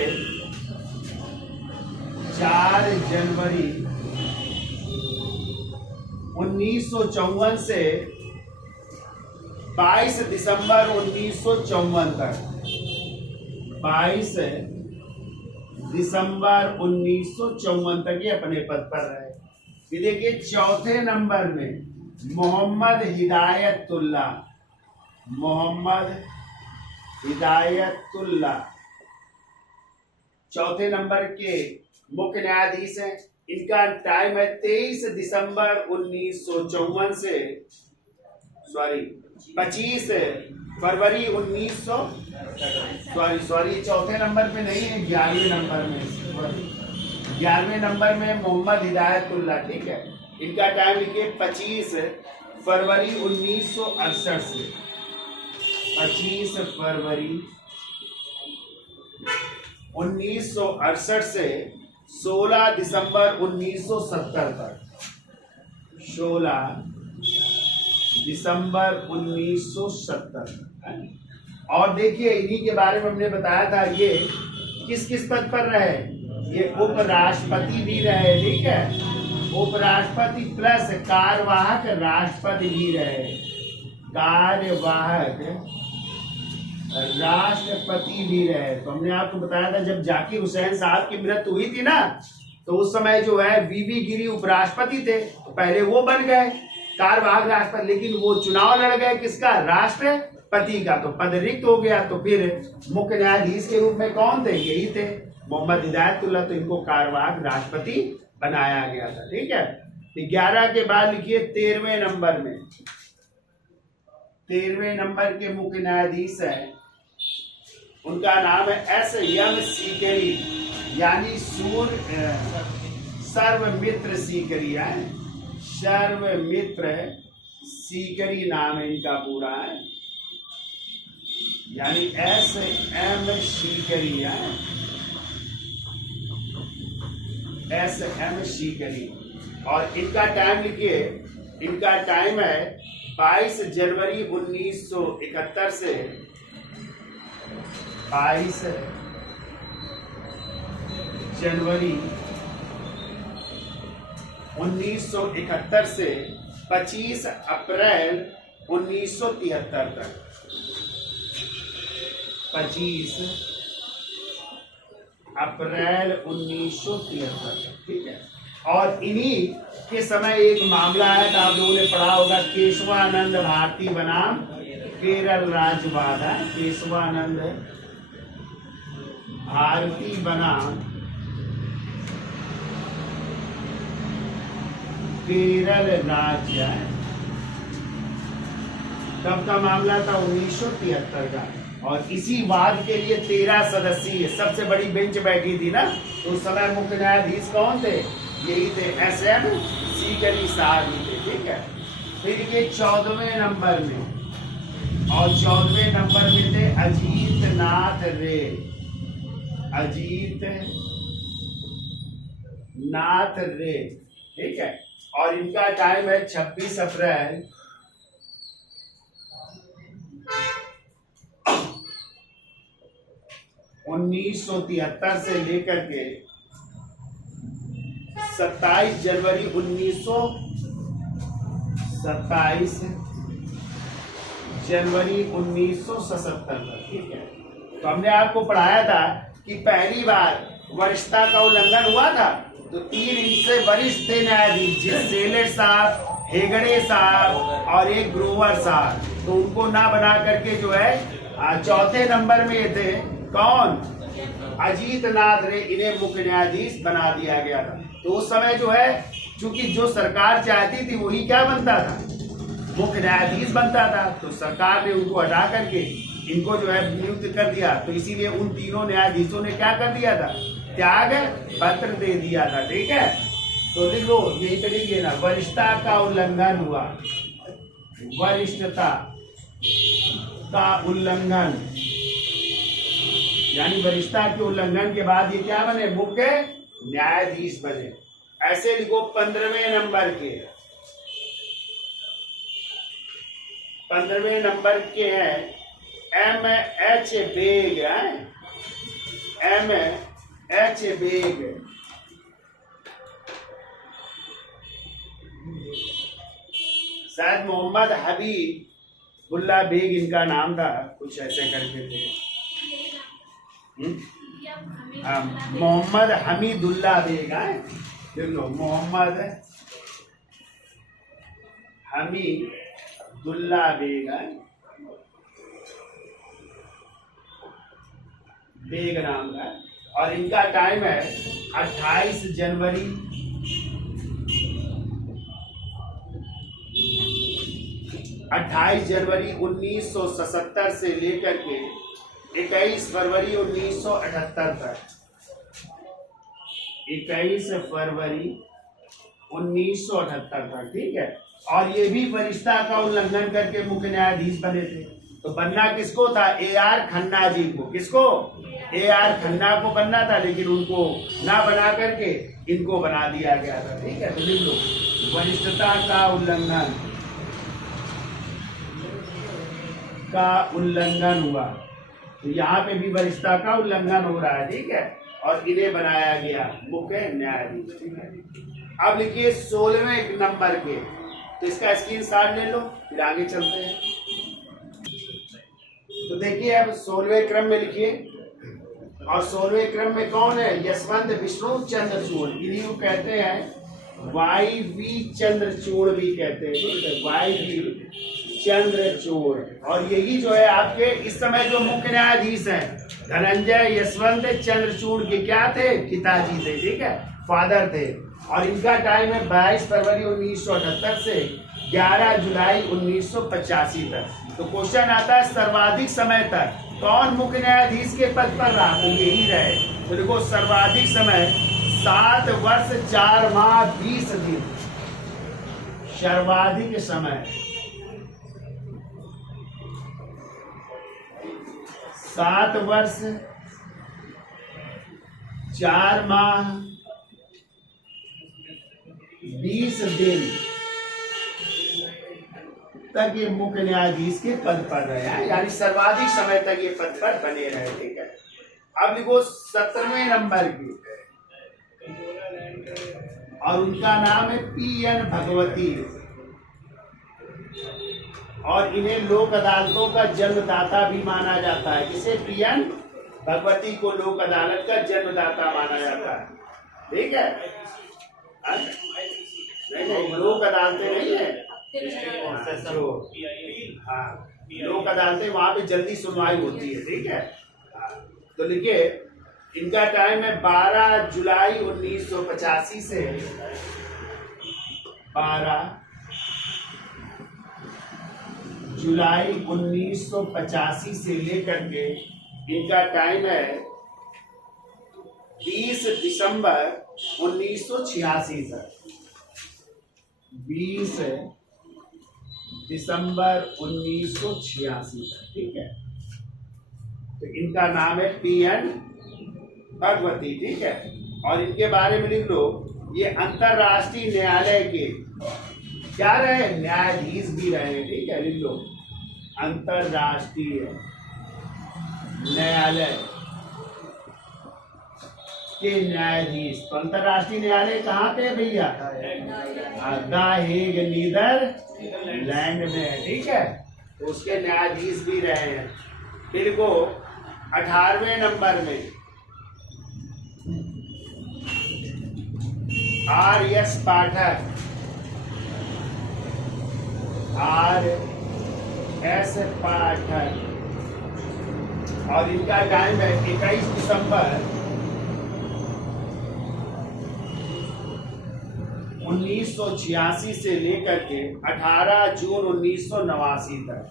4 जनवरी 1954 से 22 दिसंबर 1954 तक। 22 दिसंबर 1954 तक ये अपने पद पर रहे। फिर देखिए चौथे नंबर में मोहम्मद हिदायतुल्लाह, मोहम्मद हिदायतुल्लाह चौथे नंबर के मुख्य न्यायाधीश हैं। इनका टाइम है 23 दिसंबर 1954 से 25 फरवरी 1900 चौथे नंबर पे नहीं है, 11वें नंबर में, 11वें नंबर में मोहम्मद हिदायतुल्लाह, ठीक है। इनका टाइम लिखिए 25 फरवरी 1968 से 25 फरवरी 1968 से 16 दिसंबर 1970 तक। 16 दिसंबर 1970। और देखिए इन्हीं के बारे में हमने बताया था, ये किस किस पद पर रहे? ये उपराष्ट्रपति भी रहे, ठीक है। उपराष्ट्रपति प्लस कार्यवाहक राष्ट्रपति भी रहे। कार्यवाहक राष्ट्रपति भी रहे। तो हमने आपको बताया था जब जाकिर हुसैन साहब की मृत्यु हुई थी ना, तो उस समय जो है वीवी गिरी उपराष्ट्रपति थे, तो पहले वो बन गए कार्यवाहक राष्ट्रपति, लेकिन वो चुनाव लड़ गए किसका? राष्ट्रपति का, तो पद रिक्त हो गया। तो फिर मुख्य न्यायाधीश के रूप में कौन थे? यही थे मोहम्मद हिदायतुल्लाह, तो इनको कार्यवाहक राष्ट्रपति बनाया गया था, ठीक है। 11 के बाद लिखिए 13वें नंबर में, 13वें नंबर के मुख्य न्यायाधीश है, उनका नाम है एस.एम. सीकरी, यानी सर्वमित्र सीकरी है। सर्वमित्र सीकरी नाम है इनका पूरा है, यानी एस.एम. सीकरी है, एस.एम. सीकरी। और इनका टाइम लिखिए, इनका टाइम है 22 जनवरी 1971 से 22 जनवरी 1971 से 25 अप्रैल 1973 तक। 25 अप्रैल 1973 तक, ठीक है। और इन्हीं के समय एक मामला है, तो आप लोगों ने पढ़ा होगा, केशवानंद भारती बनाम केरल राज्यवाद। केशवानंद भारती बनाम केरल राज्य, तब का मामला था 1973 का। और इसी वाद के लिए 13 सदस्यीय सबसे बड़ी बेंच बैठी थी ना, तो उस समय मुख्य न्यायाधीश कौन थे? यही थे, SM सीकरी साहब ही थे, ठीक है। फिर ये 14वें नंबर में, और 14वें नंबर में थे अजीत नाथ रे। अजीत नाथ रे, ठीक है। और इनका टाइम है 26 अप्रैल 1973 से लेकर के 27 जनवरी 1977 तक, ठीक है। तो हमने आपको पढ़ाया था कि पहली बार वरिष्ठता का उल्लंघन हुआ था, तो 3 इनसे वरिष्ठ थे न्यायाधीश, सेलेट साहब, हेगड़े साहब और एक ग्रोवर साहब, तो उनको ना बना करके जो है चौथे नंबर में थे कौन? अजीत नाथ रे, इन्हें मुख्य न्यायाधीश बना दिया गया था। तो उस समय जो है, चूंकि जो सरकार चाहती थी वही क्या बनता था? मुख्य न्यायाधीश बनता था। तो सरकार ने उनको हटा करके इनको जो है नियुक्त कर दिया। तो इसीलिए उन तीनों न्यायाधीशों ने क्या कर दिया था? त्याग पत्र दे दिया था, ठीक है। तो लिख लो, यही पे लिखिए ना, वरिष्ठता का उल्लंघन हुआ। वरिष्ठता का उल्लंघन, यानी वरिष्ठता के उल्लंघन के बाद ये क्या बने? मुख्य न्यायाधीश बने। ऐसे लिखो 15वें नंबर के, 15वें नंबर के हैं M.H. बेग, M.H. बेग। शायद मोहम्मद हबीबुल्ला बेग इनका नाम था, कुछ ऐसे करके थे। मोहम्मद हमीदुल्ला बेग है, देख लो, मोहम्मद हमीदुल्ला बेग है, बेग नाम का। और इनका टाइम है 28 जनवरी 1977 से लेकर के 21 फरवरी 1978 तक। 21 फरवरी 1978 तक, ठीक है। और ये भी वरिष्ठता का उल्लंघन करके मुख्य न्यायाधीश बने थे। तो बनना किसको था? A.R. खन्ना जी को। किसको? A.R. खन्ना को बनना था, लेकिन उनको ना बना करके इनको बना दिया गया था, ठीक है। तो लिख लो, वरिष्ठता का उल्लंघन हुआ। तो यहाँ पे भी वरिष्ठता का उल्लंघन हो रहा है, ठीक है। और इन्हें बनाया गया मुख्य न्यायाधीश, ठीक है। अब लिखिए 16वें नंबर के, तो इसका स्क्रीनशॉट ले लो, फिर आगे चलते हैं। तो देखिए, अब 16वें क्रम में लिखिए, और 16वें क्रम में कौन है? यशवंत विष्णु चंद्रचूड़। इन्हीं को कहते हैं वाई.वी. चंद्रचूड़ भी कहते हैं, ठीक है, वाई.वी. चंद्रचूड़। और यही जो है आपके इस समय जो मुख्य न्यायाधीश हैं, धनंजय यशवंत चंद्रचूड़ के क्या थे? पिताजी थे, ठीक है, फादर थे। और इनका टाइम है 22 फरवरी 1978 से 11 जुलाई 1985 तक। तो क्वेश्चन आता है सर्वाधिक समय तक कौन मुख्य न्यायाधीश के पद पर रहा? तो यही रहे। तो देखो, सर्वाधिक समय 7 वर्ष 4 माह 20 दिन। सर्वाधिक समय 7 वर्ष 4 माह 20 दिन तक ये मुख्य न्यायाधीश के पद पर रहे, यानी सर्वाधिक समय तक ये पद पर बने रहे, ठीक है। अब लिखो 17वें नंबर की, और उनका नाम है पी.एन. भगवती, और इन्हें लोक अदालतों का जन्मदाता भी माना जाता है। किसे? पी.एन. भगवती को लोक अदालत का जन्मदाता माना जाता है। ठीक है? नहीं, लोक अदालतें नहीं है जो, हाँ, लोक अदालतें वहां पे जल्दी सुनवाई होती है। ठीक है? तो लिखिए, इनका टाइम है 12 जुलाई 1985 से 12 जुलाई 1985 से लेकर के इनका टाइम है 20 दिसंबर 1986 तक। 20 दिसंबर 1986 तक। ठीक है? तो इनका नाम है पी.एन. भगवती। ठीक है? और इनके बारे में लिख लो, ये अंतरराष्ट्रीय न्यायालय के क्या रहे? न्यायाधीश भी रहे। ठीक है? लिख लो, अंतरराष्ट्रीय न्यायालय के न्यायाधीश। तो अंतरराष्ट्रीय न्यायालय कहाँ पे है भैया? द हेग, नीदरलैंड में है। ठीक है? तो उसके न्यायाधीश भी रहे हैं। फिर को 18वें नंबर में R.S. पाठक, R.S. पाठक, और इनका टाइम है 21 दिसंबर 1986 से लेकर के 18 जून 1989 तक।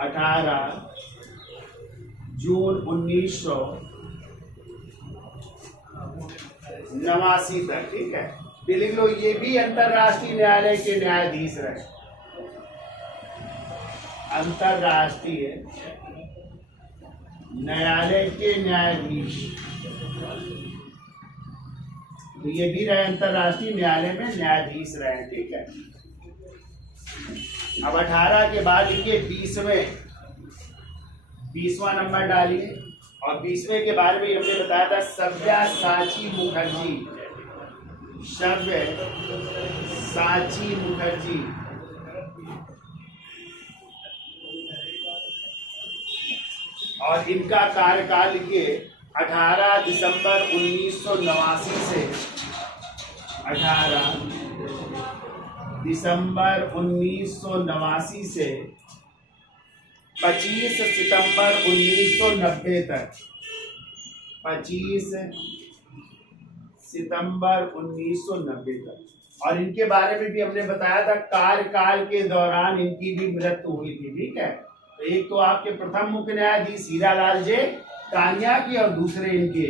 18 जून 1989 तक। ठीक है? फिर लिख लो, ये भी अंतरराष्ट्रीय न्यायालय के न्यायाधीश रहे। अंतरराष्ट्रीय न्यायालय के न्यायाधीश, तो ये भी रहे, अंतरराष्ट्रीय न्यायालय में न्यायाधीश रहे। ठीक है? अब 18 के बाद इनके 20वां नंबर डालिए, और 20वें के बारे में हमने बताया था, सव्यसाची मुखर्जी। सव्यसाची मुखर्जी, और इनका कार्यकाल लिखिए 18 दिसंबर 1989 से 18 दिसंबर 1989 से 25 सितंबर 1990 तक। 25 सितंबर 1990 तक। और इनके बारे में भी हमने बताया था, कार्यकाल के दौरान इनकी भी मृत्यु हुई थी। ठीक है? तो एक तो आपके प्रथम मुख्य न्यायाधीश हीरालाल जे कानिया की, और दूसरे इनके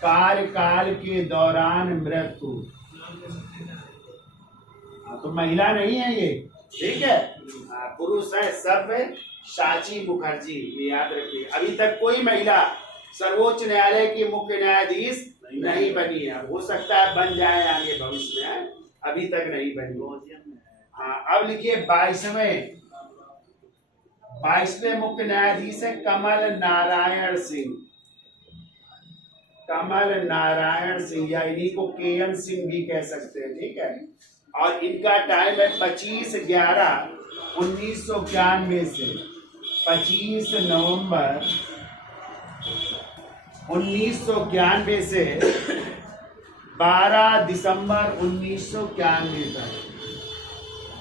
कार्यकाल के दौरान मृत्यु। तो महिला नहीं है ये। ठीक है? पुरुष है सव्यसाची मुखर्जी, ये याद रखिए। अभी तक कोई महिला सर्वोच्च न्यायालय की मुख्य न्यायाधीश नहीं बनी है। हो सकता है बन जाए आगे भविष्य में, अभी तक नहीं बनी। हाँ, अब लिखिए 22वें मुख्य न्यायाधीश है कमल नारायण सिंह। कमल नारायण सिंह, या इन्हीं को के.एन. सिंह भी कह सकते हैं। ठीक है? और इनका टाइम है 25/11/1991 से 25 नवंबर 1991 से 12 दिसंबर 1991 तक।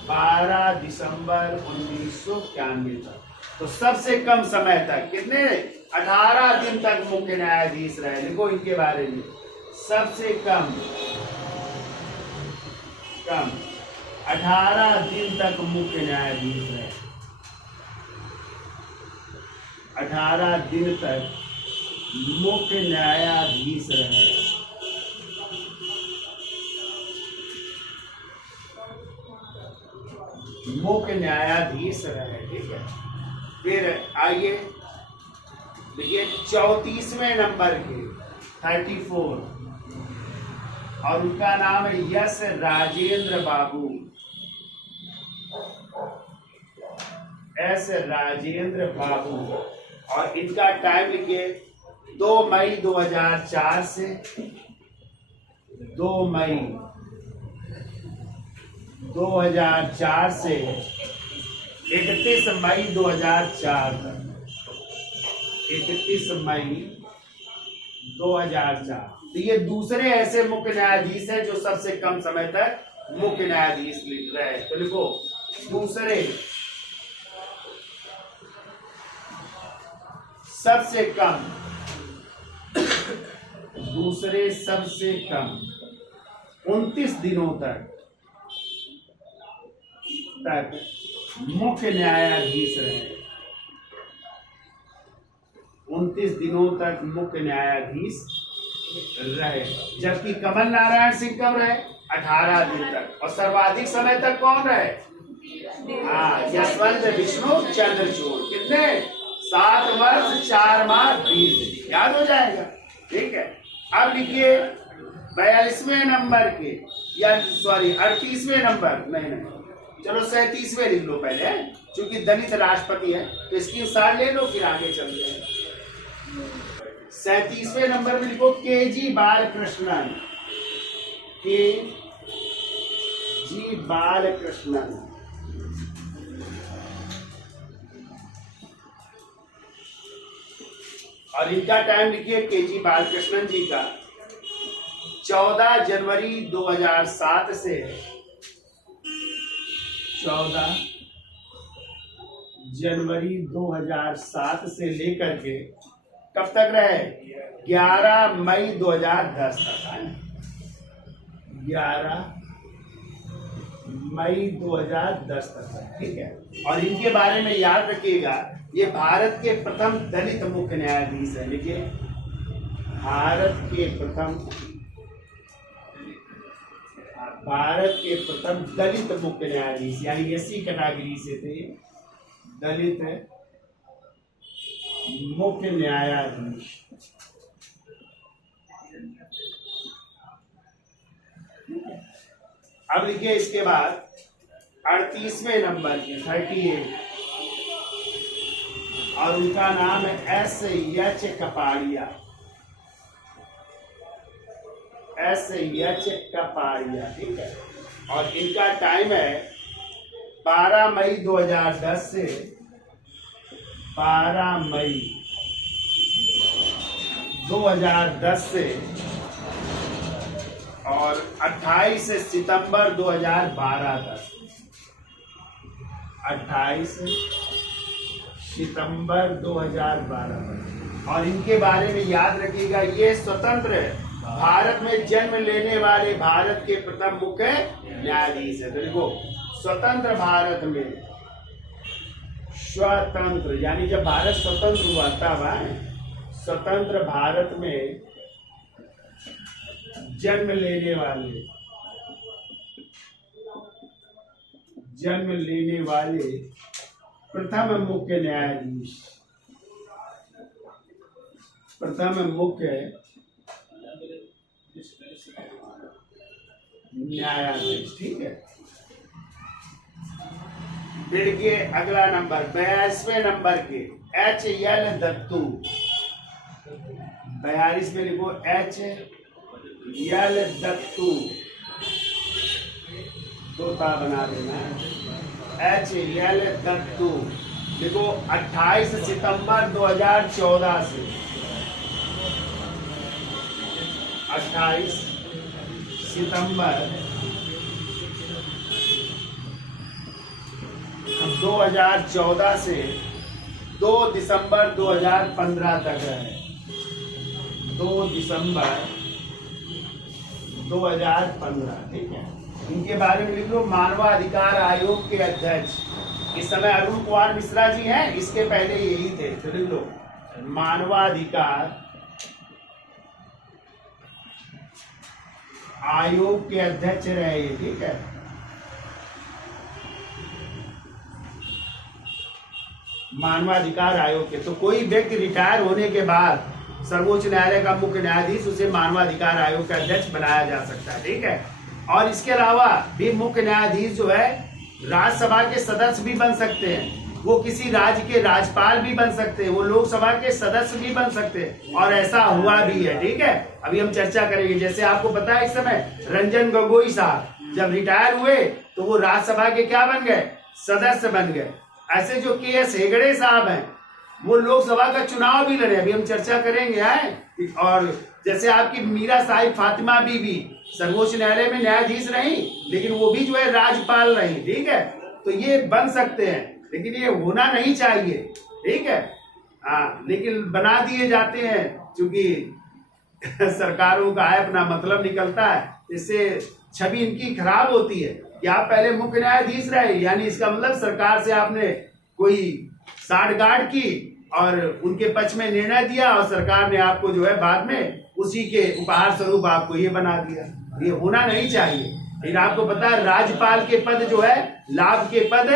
12 दिसंबर 1991 तक। तो सबसे कम समय तक कितने? 18 दिन तक मुख्य न्यायाधीश रहे। लिखो इनके बारे में, सबसे कम 18 दिन तक मुख्य न्यायाधीश रहे। 18 दिन तक मुख्य न्यायाधीश रहे। मुख्य न्यायाधीश रहे। ठीक है? फिर आइए देखिए 34वें नंबर के 34, और उनका नाम है यस राजेंद्र बाबू। एस राजेंद्र बाबू, और इनका टाइम लिखिए 2 मई 2004 से 2 मई 2004 से 31 मई 2004 तक, 31 मई 2004। तो ये दूसरे ऐसे मुख्य न्यायाधीश हैं जो सबसे कम समय तक मुख्य न्यायाधीश रहे। तो लिखो दूसरे सबसे कम, दूसरे सबसे कम 29 दिनों तक मुख्य न्यायाधीश रहे। 29 दिनों तक मुख्य न्यायाधीश रहे। जबकि कमल नारायण सिंह कब रहे? 18 दिन तक। और सर्वाधिक समय तक कौन रहे? यशवंत विष्णु चंद्रचूड़। कितने? 7 वर्ष 4 माह 20 दिन। याद हो जाएगा, ठीक है। अब लिखिए 42वें नंबर के, या सॉरी 38वें नंबर, नहीं चलो 37वें लिख लो पहले, क्योंकि दलित राष्ट्रपति है तो इसकी सार ले लो, फिर आगे चलते हैं। 37वें नंबर में लिखो के.जी. बालकृष्णन। के.जी. बालकृष्णन। और इनका टाइम लिखिए के.जी. बालकृष्णन जी का 14 जनवरी 2007 से 14 जनवरी 2007 से लेकर के कब तक रहे? 11 मई 2010 तक। 11 मई 2010 तक, ठीक है। और इनके बारे में याद रखिएगा, ये भारत के प्रथम दलित मुख्य न्यायाधीश है। लिखिए भारत के प्रथम दलित मुख्य न्यायाधीश, यानी एससी कैटेगरी से थे, दलित मुख्य न्यायाधीश। अब लिखिए इसके बाद 38वें नंबर के 38, और उनका नाम है एस.एच. कपाड़िया। एस.एच. कपाड़िया, ठीक है। और इनका टाइम है 12 मई 2010 से 12 मई 2010 से और 28 सितंबर 2012 तक। 28 सितंबर 2012 तक। और इनके बारे में याद रखिएगा, ये स्वतंत्र भारत में जन्म लेने वाले भारत के प्रथम मुख्य न्यायाधीश है। तो देखो स्वतंत्र भारत में, स्वतंत्र यानी जब भारत स्वतंत्र हुआ तब स्वतंत्र भारत में जन्म लेने वाले प्रथम मुख्य न्यायाधीश, ठीक है। फिर के अगला नंबर 42वें नंबर के H.L. दत्तू। 42 में लिखो H.L. दत्तू, तोता बना देना। H.L. दत्तू लिखो 28 सितंबर 2014 से 28 सितंबर 2014 से 2 दिसंबर 2015 तक रहे। 2 दिसंबर 2015, ठीक है। इनके बारे में लिख लो मानवाधिकार आयोग के अध्यक्ष। इस समय अरुण कुमार मिश्रा जी हैं, इसके पहले यही थे। तो लिख लो मानवाधिकार आयोग के अध्यक्ष रहे ये, ठीक है। मानवाधिकार आयोग के, तो कोई व्यक्ति रिटायर होने के बाद सर्वोच्च न्यायालय का मुख्य न्यायाधीश, उसे मानवाधिकार आयोग का अध्यक्ष बनाया जा सकता है, ठीक है। और इसके अलावा भी मुख्य न्यायाधीश जो है राज्यसभा के सदस्य भी बन सकते हैं। वो किसी राज्य के राज्यपाल भी बन सकते हैं, वो लोकसभा के सदस्य भी बन सकते हैं, और ऐसा हुआ भी है। ठीक है, अभी हम चर्चा करेंगे। जैसे आपको पता है इस समय रंजन गोगोई साहब जब रिटायर हुए तो वो राज्यसभा के क्या बन गए, सदस्य बन गए। ऐसे जो के.एस. हेगड़े साहब हैं वो लोकसभा का चुनाव भी लड़े, अभी हम चर्चा करेंगे हैं। और जैसे आपकी मीरा साहिब फातिमा बीबी सर्वोच्च न्यायालय में न्यायाधीश रही, लेकिन वो भी जो है राज्यपाल रही। ठीक है, तो ये बन सकते हैं, लेकिन ये होना नहीं चाहिए। ठीक है, हाँ, लेकिन बना दिए जाते हैं क्योंकि सरकारों का है अपना मतलब निकलता है, इससे छवि इनकी खराब होती है कि आप पहले मुख्य न्यायाधीश रहे, यानी इसका मतलब सरकार से आपने कोई साठगांठ की और उनके पक्ष में निर्णय दिया और सरकार ने आपको जो है बाद में उसी के उपहार स्वरूप आपको ये बना दिया। ये होना नहीं चाहिए। लेकिन आपको पता है राज्यपाल के पद जो है लाभ के पद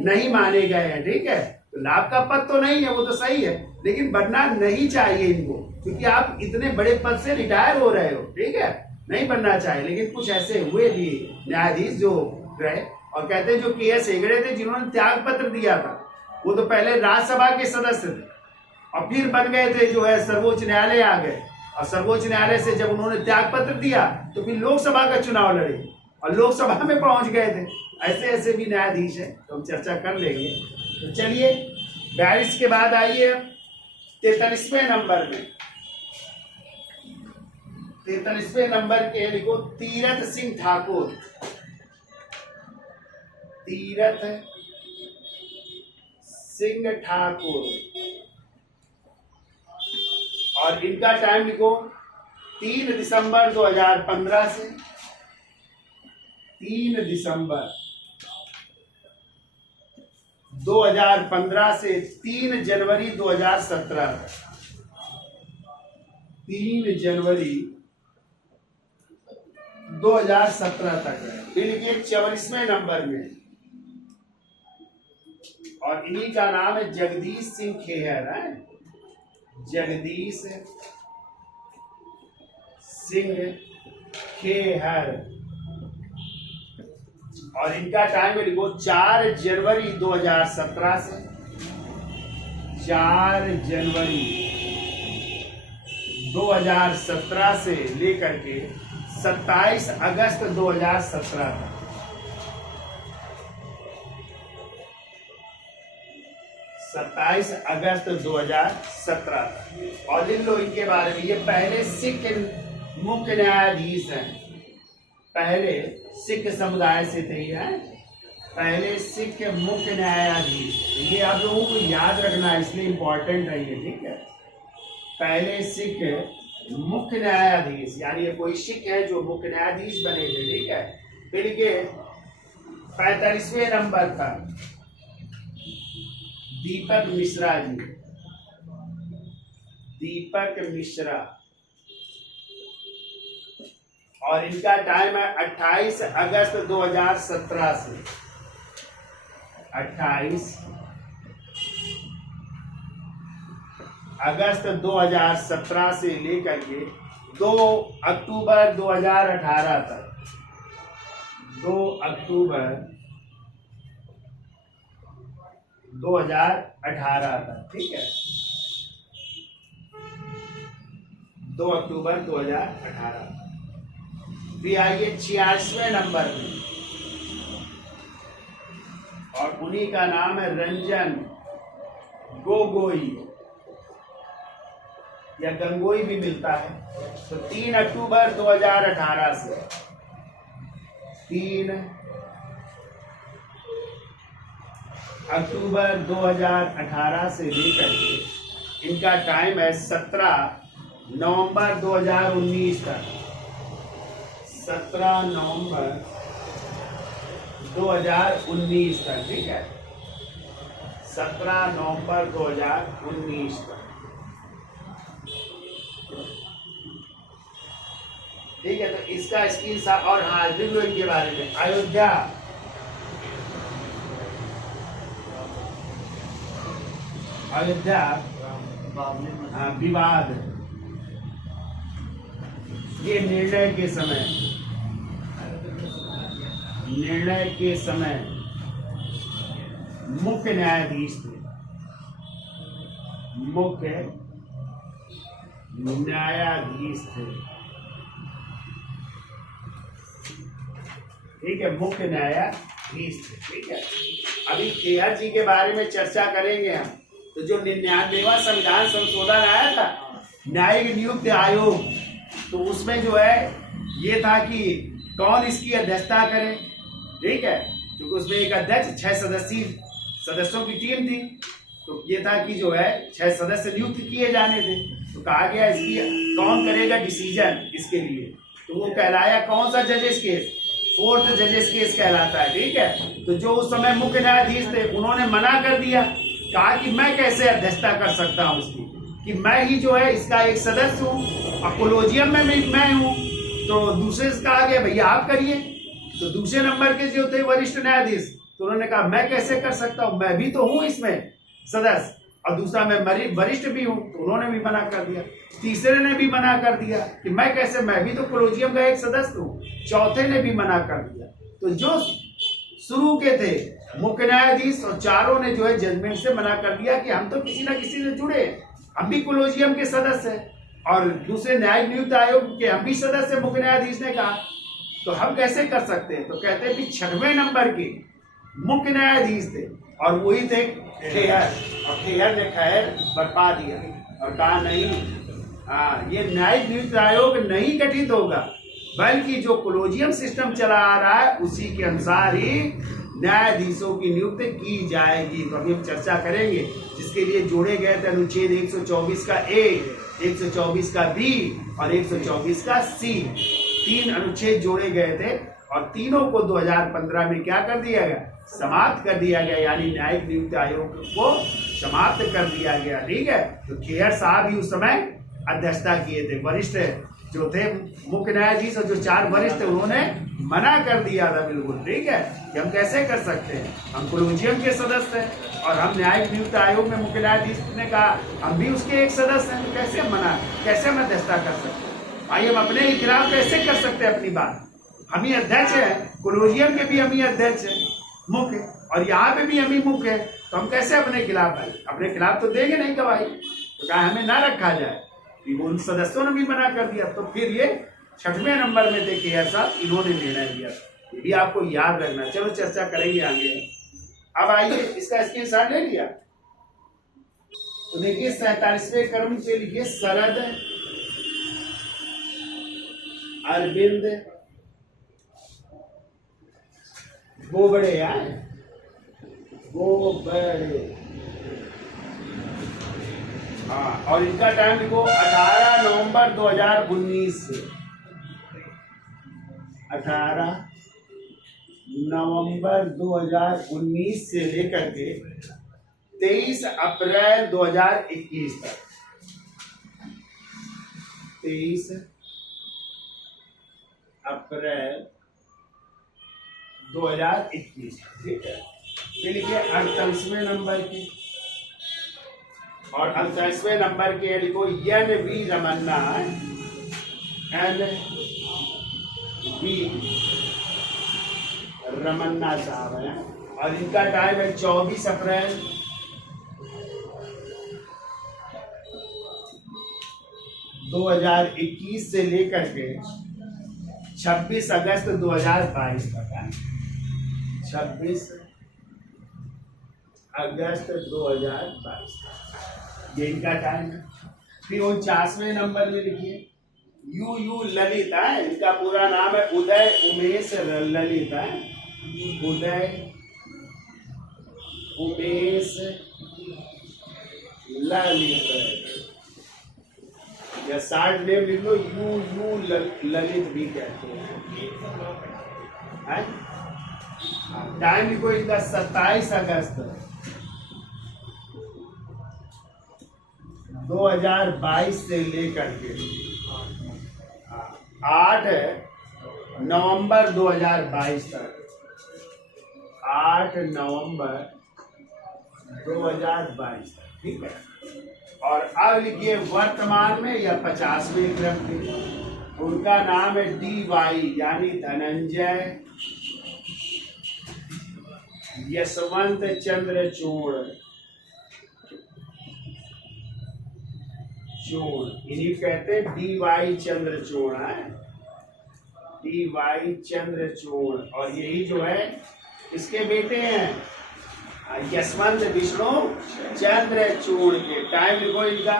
नहीं माने गए हैं। ठीक है, तो लाभ का पद तो नहीं है, वो तो सही है, लेकिन बनना नहीं चाहिए इनको, क्योंकि आप इतने बड़े पद से रिटायर हो रहे हो। ठीक है, नहीं बनना चाहिए। लेकिन कुछ ऐसे हुए भी न्यायाधीश जो रहे, और कहते हैं जो के.एस. हेगड़े थे जिन्होंने त्याग पत्र दिया था, वो तो पहले राज्यसभा के सदस्य थे और फिर बन गए थे जो है सर्वोच्च न्यायालय आ गए, और सर्वोच्च न्यायालय से जब उन्होंने त्याग पत्र दिया तो फिर लोकसभा का चुनाव लड़े और लोकसभा में पहुंच गए थे। ऐसे ऐसे भी न्यायाधीश है, तो हम चर्चा कर लेंगे। तो चलिए 42 के बाद आइए 43वें नंबर में। 43वें नंबर के लिखो तीरथ सिंह ठाकुर। तीरथ सिंह ठाकुर, और इनका टाइम लिखो 3 दिसंबर 2015 से 3 दिसंबर 2015 से 3 जनवरी 2017 तक। 3 जनवरी 2017 तक है। फिर लिखिए 44वें नंबर में, और इन्हीं का नाम है जगदीश सिंह खेहर है। जगदीश सिंह खेहर, और इनका टाइम है लिखो 4 जनवरी 2017 से 4 जनवरी 2017 से लेकर के 27 अगस्त 2017 तक। 27 अगस्त 2017 तक। और लिख लो इनके बारे में, ये पहले सिख मुख्य न्यायाधीश हैं। पहले सिख समुदाय से थे ये, पहले सिख मुख्य न्यायाधीश। ये आप लोगों को याद रखना है, इसलिए इम्पोर्टेंट है ये। ठीक है, पहले सिख मुख्य न्यायाधीश, यानी ये कोई सिख है जो मुख्य न्यायाधीश बने थे। ठीक है, फिर के 45वें नंबर पर दीपक मिश्रा जी। दीपक मिश्रा, और इनका टाइम है 28 अगस्त 2017 से 28 अगस्त 2017 से लेकर के 2 अक्टूबर 2018 तक। 2 अक्टूबर 2018 तक। ठीक है, 2 अक्टूबर 2018। फिर आइए 46वें नंबर में, और उन्हीं का नाम है रंजन गोगोई, या गंगोई भी मिलता है। तो 3 अक्टूबर 2018 से 3 अक्टूबर 2018 से लेकर के इनका टाइम है 17 नवंबर 2019 तक। 17 नवंबर 2019 तक। ठीक है, 17 नवंबर 2019 तक। ठीक है, तो इसका स्क्रीन शॉट, और हाँ लिख लो इनके बारे में। अयोध्या, अयोध्या विवाद, ये निर्णय के समय मुख्य न्यायाधीश थे, मुख्य न्यायाधीश थे, ठीक है, मुख्य न्यायाधीश थे, ठीक है। अभी खेहर जी के बारे में चर्चा करेंगे हम। तो जो 99वां संविधान संशोधन आया था, न्यायिक नियुक्ति आयोग, तो उसमें जो है ये था कि कौन इसकी अध्यक्षता करे, ठीक है, क्योंकि उसमें एक अध्यक्ष 6 सदस्यों की टीम थी। तो ये था कि जो है 6 सदस्य नियुक्त किए जाने थे। तो कहा गया इसकी कौन करेगा डिसीजन इसके लिए, तो वो कहलाया कौन सा जजेस केस, 4th जजेस केस कहलाता है, ठीक है। तो जो उस समय मुख्य न्यायाधीश थे उन्होंने मना कर दिया, कहा कि मैं कैसे अध्यक्षता कर सकता हूँ इसकी, कि मैं ही जो है इसका एक सदस्य हूँ और कोलोजियम में मैं हूँ। तो दूसरे से कहा गया भैया आप करिए। तो दूसरे नंबर के जो थे वरिष्ठ न्यायाधीश, तो उन्होंने कहा मैं कैसे कर सकता हूँ, मैं भी तो हूँ इसमें सदस्य, और दूसरा मैं वरिष्ठ भी हूँ, तो उन्होंने भी मना कर दिया। तीसरे ने भी मना कर दिया कि मैं कैसे, मैं भी तो कोलोजियम का एक सदस्य हूँ। चौथे ने भी मना कर दिया। तो जो शुरू के थे मुख्य न्यायाधीश और चारों ने जो है जजमेंट से मना कर दिया कि हम तो किसी न किसी से जुड़े, हम भी कोलोजियम के सदस्य हैं, और दूसरे न्यायिक नियुक्त आयोग के हम भी सदस्य, मुख्य न्यायाधीश ने कहा, तो हम कैसे कर सकते हैं। तो कहते हैं कि 6वें नंबर के मुख्य न्यायाधीश थे और वही थे खेहर, और खेहर ने खैर बरपा दिया और कहा नहीं, ये न्यायिक नियुक्त आयोग नहीं गठित होगा, बल्कि जो कोलोजियम सिस्टम चला आ रहा है उसी के अनुसार ही न्यायाधीशों की नियुक्ति की जाएगी। तो अभी हम चर्चा करेंगे, जिसके लिए जोड़े गए थे अनुच्छेद 124 का ए, 124 का बी और 124 का सी, 3 अनुच्छेद जोड़े गए थे और तीनों को 2015 में क्या कर दिया गया, समाप्त कर दिया गया, यानी न्यायिक नियुक्त आयोग को समाप्त कर दिया गया, ठीक है। तो खेहर साहब ही उस समय अध्यक्षता किए थे, वरिष्ठ जो थे मुख्य न्यायाधीश और जो 4 वरिष्ठ थे उन्होंने मना कर दिया था बिल्कुल, ठीक है, कि हम कैसे कर सकते हैं, हम कोलोजियम के सदस्य हैं और हम न्यायिक नियुक्त आयोग में मुख्य न्यायाधीश ने कहा हम भी उसके एक सदस्य हैं, तो कैसे हम अध्यक्षता कर सकते हैं भाई, हम अपने ही खिलाफ कैसे कर सकते हैं अपनी बात। हम ही अध्यक्ष है, कोलोजियम के भी हम ही अध्यक्ष है मुख्य, और यहाँ पे भी हम ही मुख्य है, तो हम कैसे अपने खिलाफ भाई, अपने खिलाफ तो देंगे नहीं गवाही। तो कहा हमें ना रखा जाए, उन सदस्यों ने भी मना कर दिया। तो फिर ये 6वें नंबर में थे खेहर साहब, इन्होंने निर्णय लिया, ये भी आपको याद रखना। चलो चर्चा करेंगे आगे। अब आइए, इसका स्क्रीनशॉट ले लिया, तो देखिए 47वें क्रम से लिखिए शरद अरविंद बोबड़े आए, बोबड़े, हाँ, और इनका टाइम लिखो 18 नवंबर 2019 से 18 नवंबर 2019 से लेकर के 23 अप्रैल 2021 तक, 23 अप्रैल 2021, ठीक है। फिर लिखिए 48वें नंबर की, और 48वें नंबर के लिखो N V Ramanna, N V Ramanna साहब हैं, और इनका टाइम है 24 अप्रैल 2021 से लेकर के 26 अगस्त 2022 तक है, 26 अगस्त 2022 ये इनका टाइम है। फिर 49वें नंबर में लिखिए यू ललित है, इनका पूरा नाम है उदय उमेश ललित है, उदय उमेश ललित, या शार्ट नेम लिख लो यू ललित भी कहते हैं। टाइम लिखो इनका 27 अगस्त 2022 से लेकर के 8 नवंबर 2022 तक, 8 नवंबर 2022 तक, ठीक है। और अब लिखिए वर्तमान में या 50वें क्रम के, उनका नाम है DY यानी धनंजय यशवंत चंद्रचूड़ इन्हीं कहते हैं डी.वाई. चंद्रचूड़ है, डी.वाई. चंद्रचूड़। और यही जो है इसके बेटे हैं यशवंत विष्णु चंद्रचूड़ के। टाइम लिखो इनका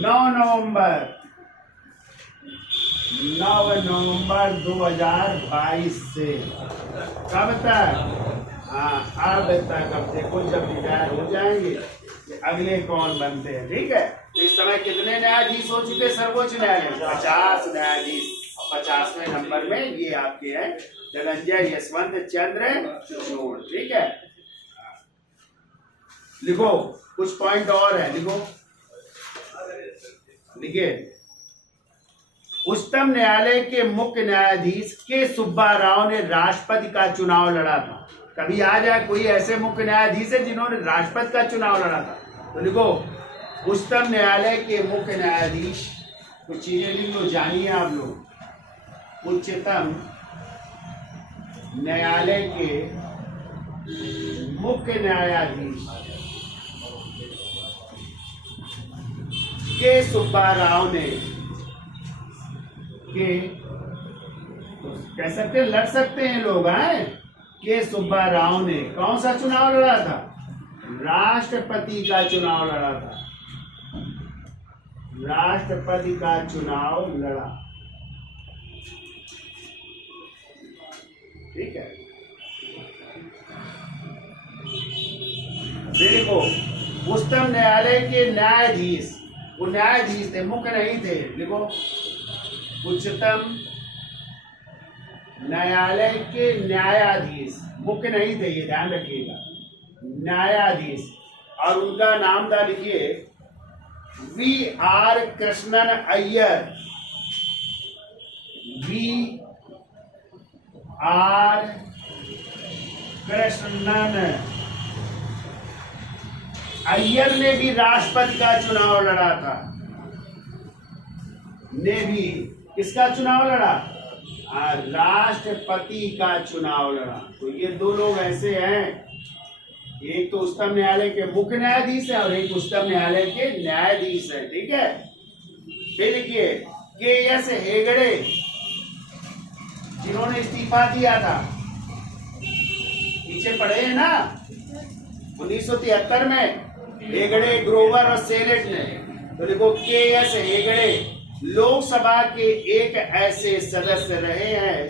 9 नवंबर 2022 से कब तक? हाँ, अब तक। अब देखो जब रिटायर हो जाएंगे अगले कौन बनते हैं, ठीक है। तो इस समय कितने न्यायाधीश हो चुके सर्वोच्च न्यायालय? 50 न्यायाधीश। 50वें नंबर में ये आपके हैं धनंजय यशवंत चंद्रचूड़, ठीक है। लिखो कुछ पॉइंट और है, लिखिए। उच्चतम न्यायालय के मुख्य न्यायाधीश के सुब्बा राव ने राष्ट्रपति का चुनाव लड़ा था। कभी आ जाए कोई ऐसे मुख्य न्यायाधीश है जिन्होंने राष्ट्रपति का चुनाव लड़ा था, तो लिखो उच्चतम न्यायालय के मुख्य न्यायाधीश। कुछ चीजें लिख लो, जानिए आप लोग। उच्चतम न्यायालय के मुख्य न्यायाधीश के सुब्बा राव ने के कह सकते हैं, लड़ सकते हैं लोग हैं, के सुब्बा राव ने कौन सा चुनाव लड़ा था? राष्ट्रपति का चुनाव लड़ा था, राष्ट्रपति का चुनाव लड़ा, ठीक है। देखो उच्चतम न्यायालय के न्यायाधीश, वो न्यायाधीश थे, मुख्य नहीं थे। लिखो उच्चतम न्यायालय के न्यायाधीश, मुख्य नहीं थे, ये ध्यान रखिएगा, न्यायाधीश। और उनका नाम था, लिखिए, V.R. कृष्णन अय्यर, V.R. कृष्णन अय्यर ने भी राष्ट्रपति का चुनाव लड़ा था। ने भी किसका चुनाव लड़ा? राष्ट्रपति का चुनाव लड़ा। तो ये दो लोग ऐसे हैं, एक तो उच्चतम न्यायालय के मुख्य न्यायाधीश है और एक उच्चतम न्यायालय के न्यायाधीश है, ठीक है। फिर देखिए के.एस. हेगड़े, जिन्होंने इस्तीफा दिया था, पीछे पड़े हैं ना, 1973 में हेगड़े, ग्रोवर और सेलेट ने। तो देखो के.एस. हेगड़े लोकसभा के एक ऐसे सदस्य रहे हैं,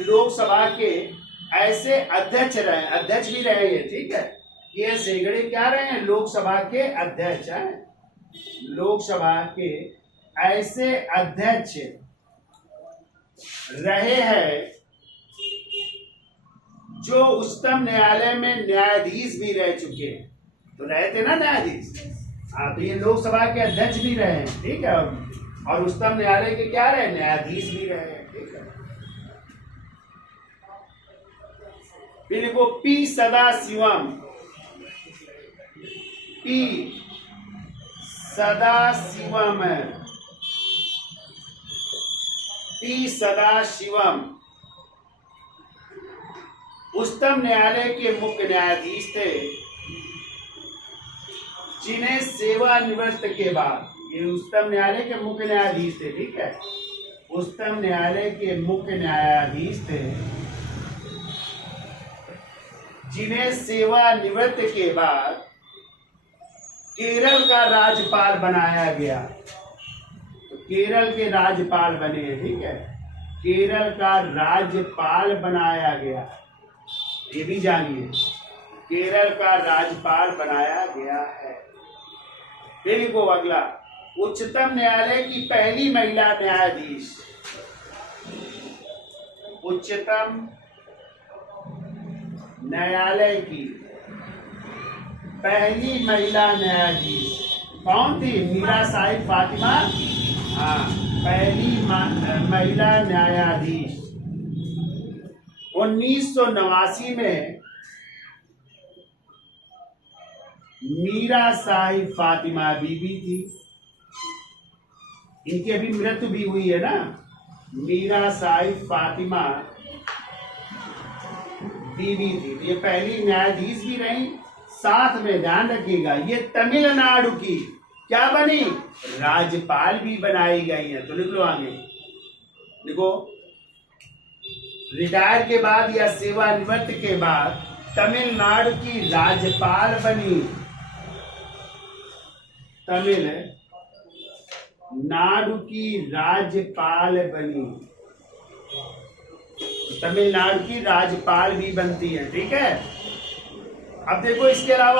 लोकसभा के ऐसे अध्यक्ष रहे, अध्यक्ष भी रहे हैं, ठीक है। के.एस. हेगड़े क्या रहे हैं? लोकसभा के अध्यक्ष हैं, लोकसभा के ऐसे अध्यक्ष रहे हैं जो उच्चतम न्यायालय में न्यायाधीश भी रह चुके हैं। तो रहे थे ना न्यायाधीश, हाँ, तो ये लोकसभा के अध्यक्ष भी रहे हैं, ठीक है। और उच्चतम न्यायालय के क्या रहे? न्यायाधीश भी रहे हैं, ठीक है। फिर देखो P Sadashivam, P Sadashivam, P Sadashivam उच्चतम न्यायालय के मुख्य न्यायाधीश थे, जिन्हें सेवानिवृत्त के बाद, ये उच्चतम न्यायालय के मुख्य न्यायाधीश थे, ठीक है, उच्चतम न्यायालय के मुख्य न्यायाधीश थे, जिन्हें सेवानिवृत्त के बाद केरल का राज्यपाल बनाया गया। तो केरल के राज्यपाल बने हैं, ठीक है, केरल का राज्यपाल बनाया गया, ये भी जानिए, केरल का राज्यपाल बनाया गया है। फिर लिखो अगला, उच्चतम न्यायालय की पहली महिला न्यायाधीश, उच्चतम न्यायालय की पहली महिला न्यायाधीश कौन थी? मीरा साहिब फातिमा, हाँ, पहली महिला न्यायाधीश। 1989 में मीरा साहिब फातिमा बीबी थी, इनकी अभी मृत्यु भी हुई है ना, मीरा साहिब फातिमा बीवी थी। तो ये पहली न्यायाधीश भी रही। साथ में ध्यान रखिएगा, ये तमिलनाडु की क्या बनी, राज्यपाल भी बनाई गई है। तो लिख लो आगे, देखो रिटायर के बाद या सेवानिवृत्त के बाद तमिलनाडु की राज्यपाल बनी, तमिलनाडु की राज्यपाल बनी। तमिलनाडु की राज्यपाल भी बनती है, ठीक है। अब देखो इसके अलावा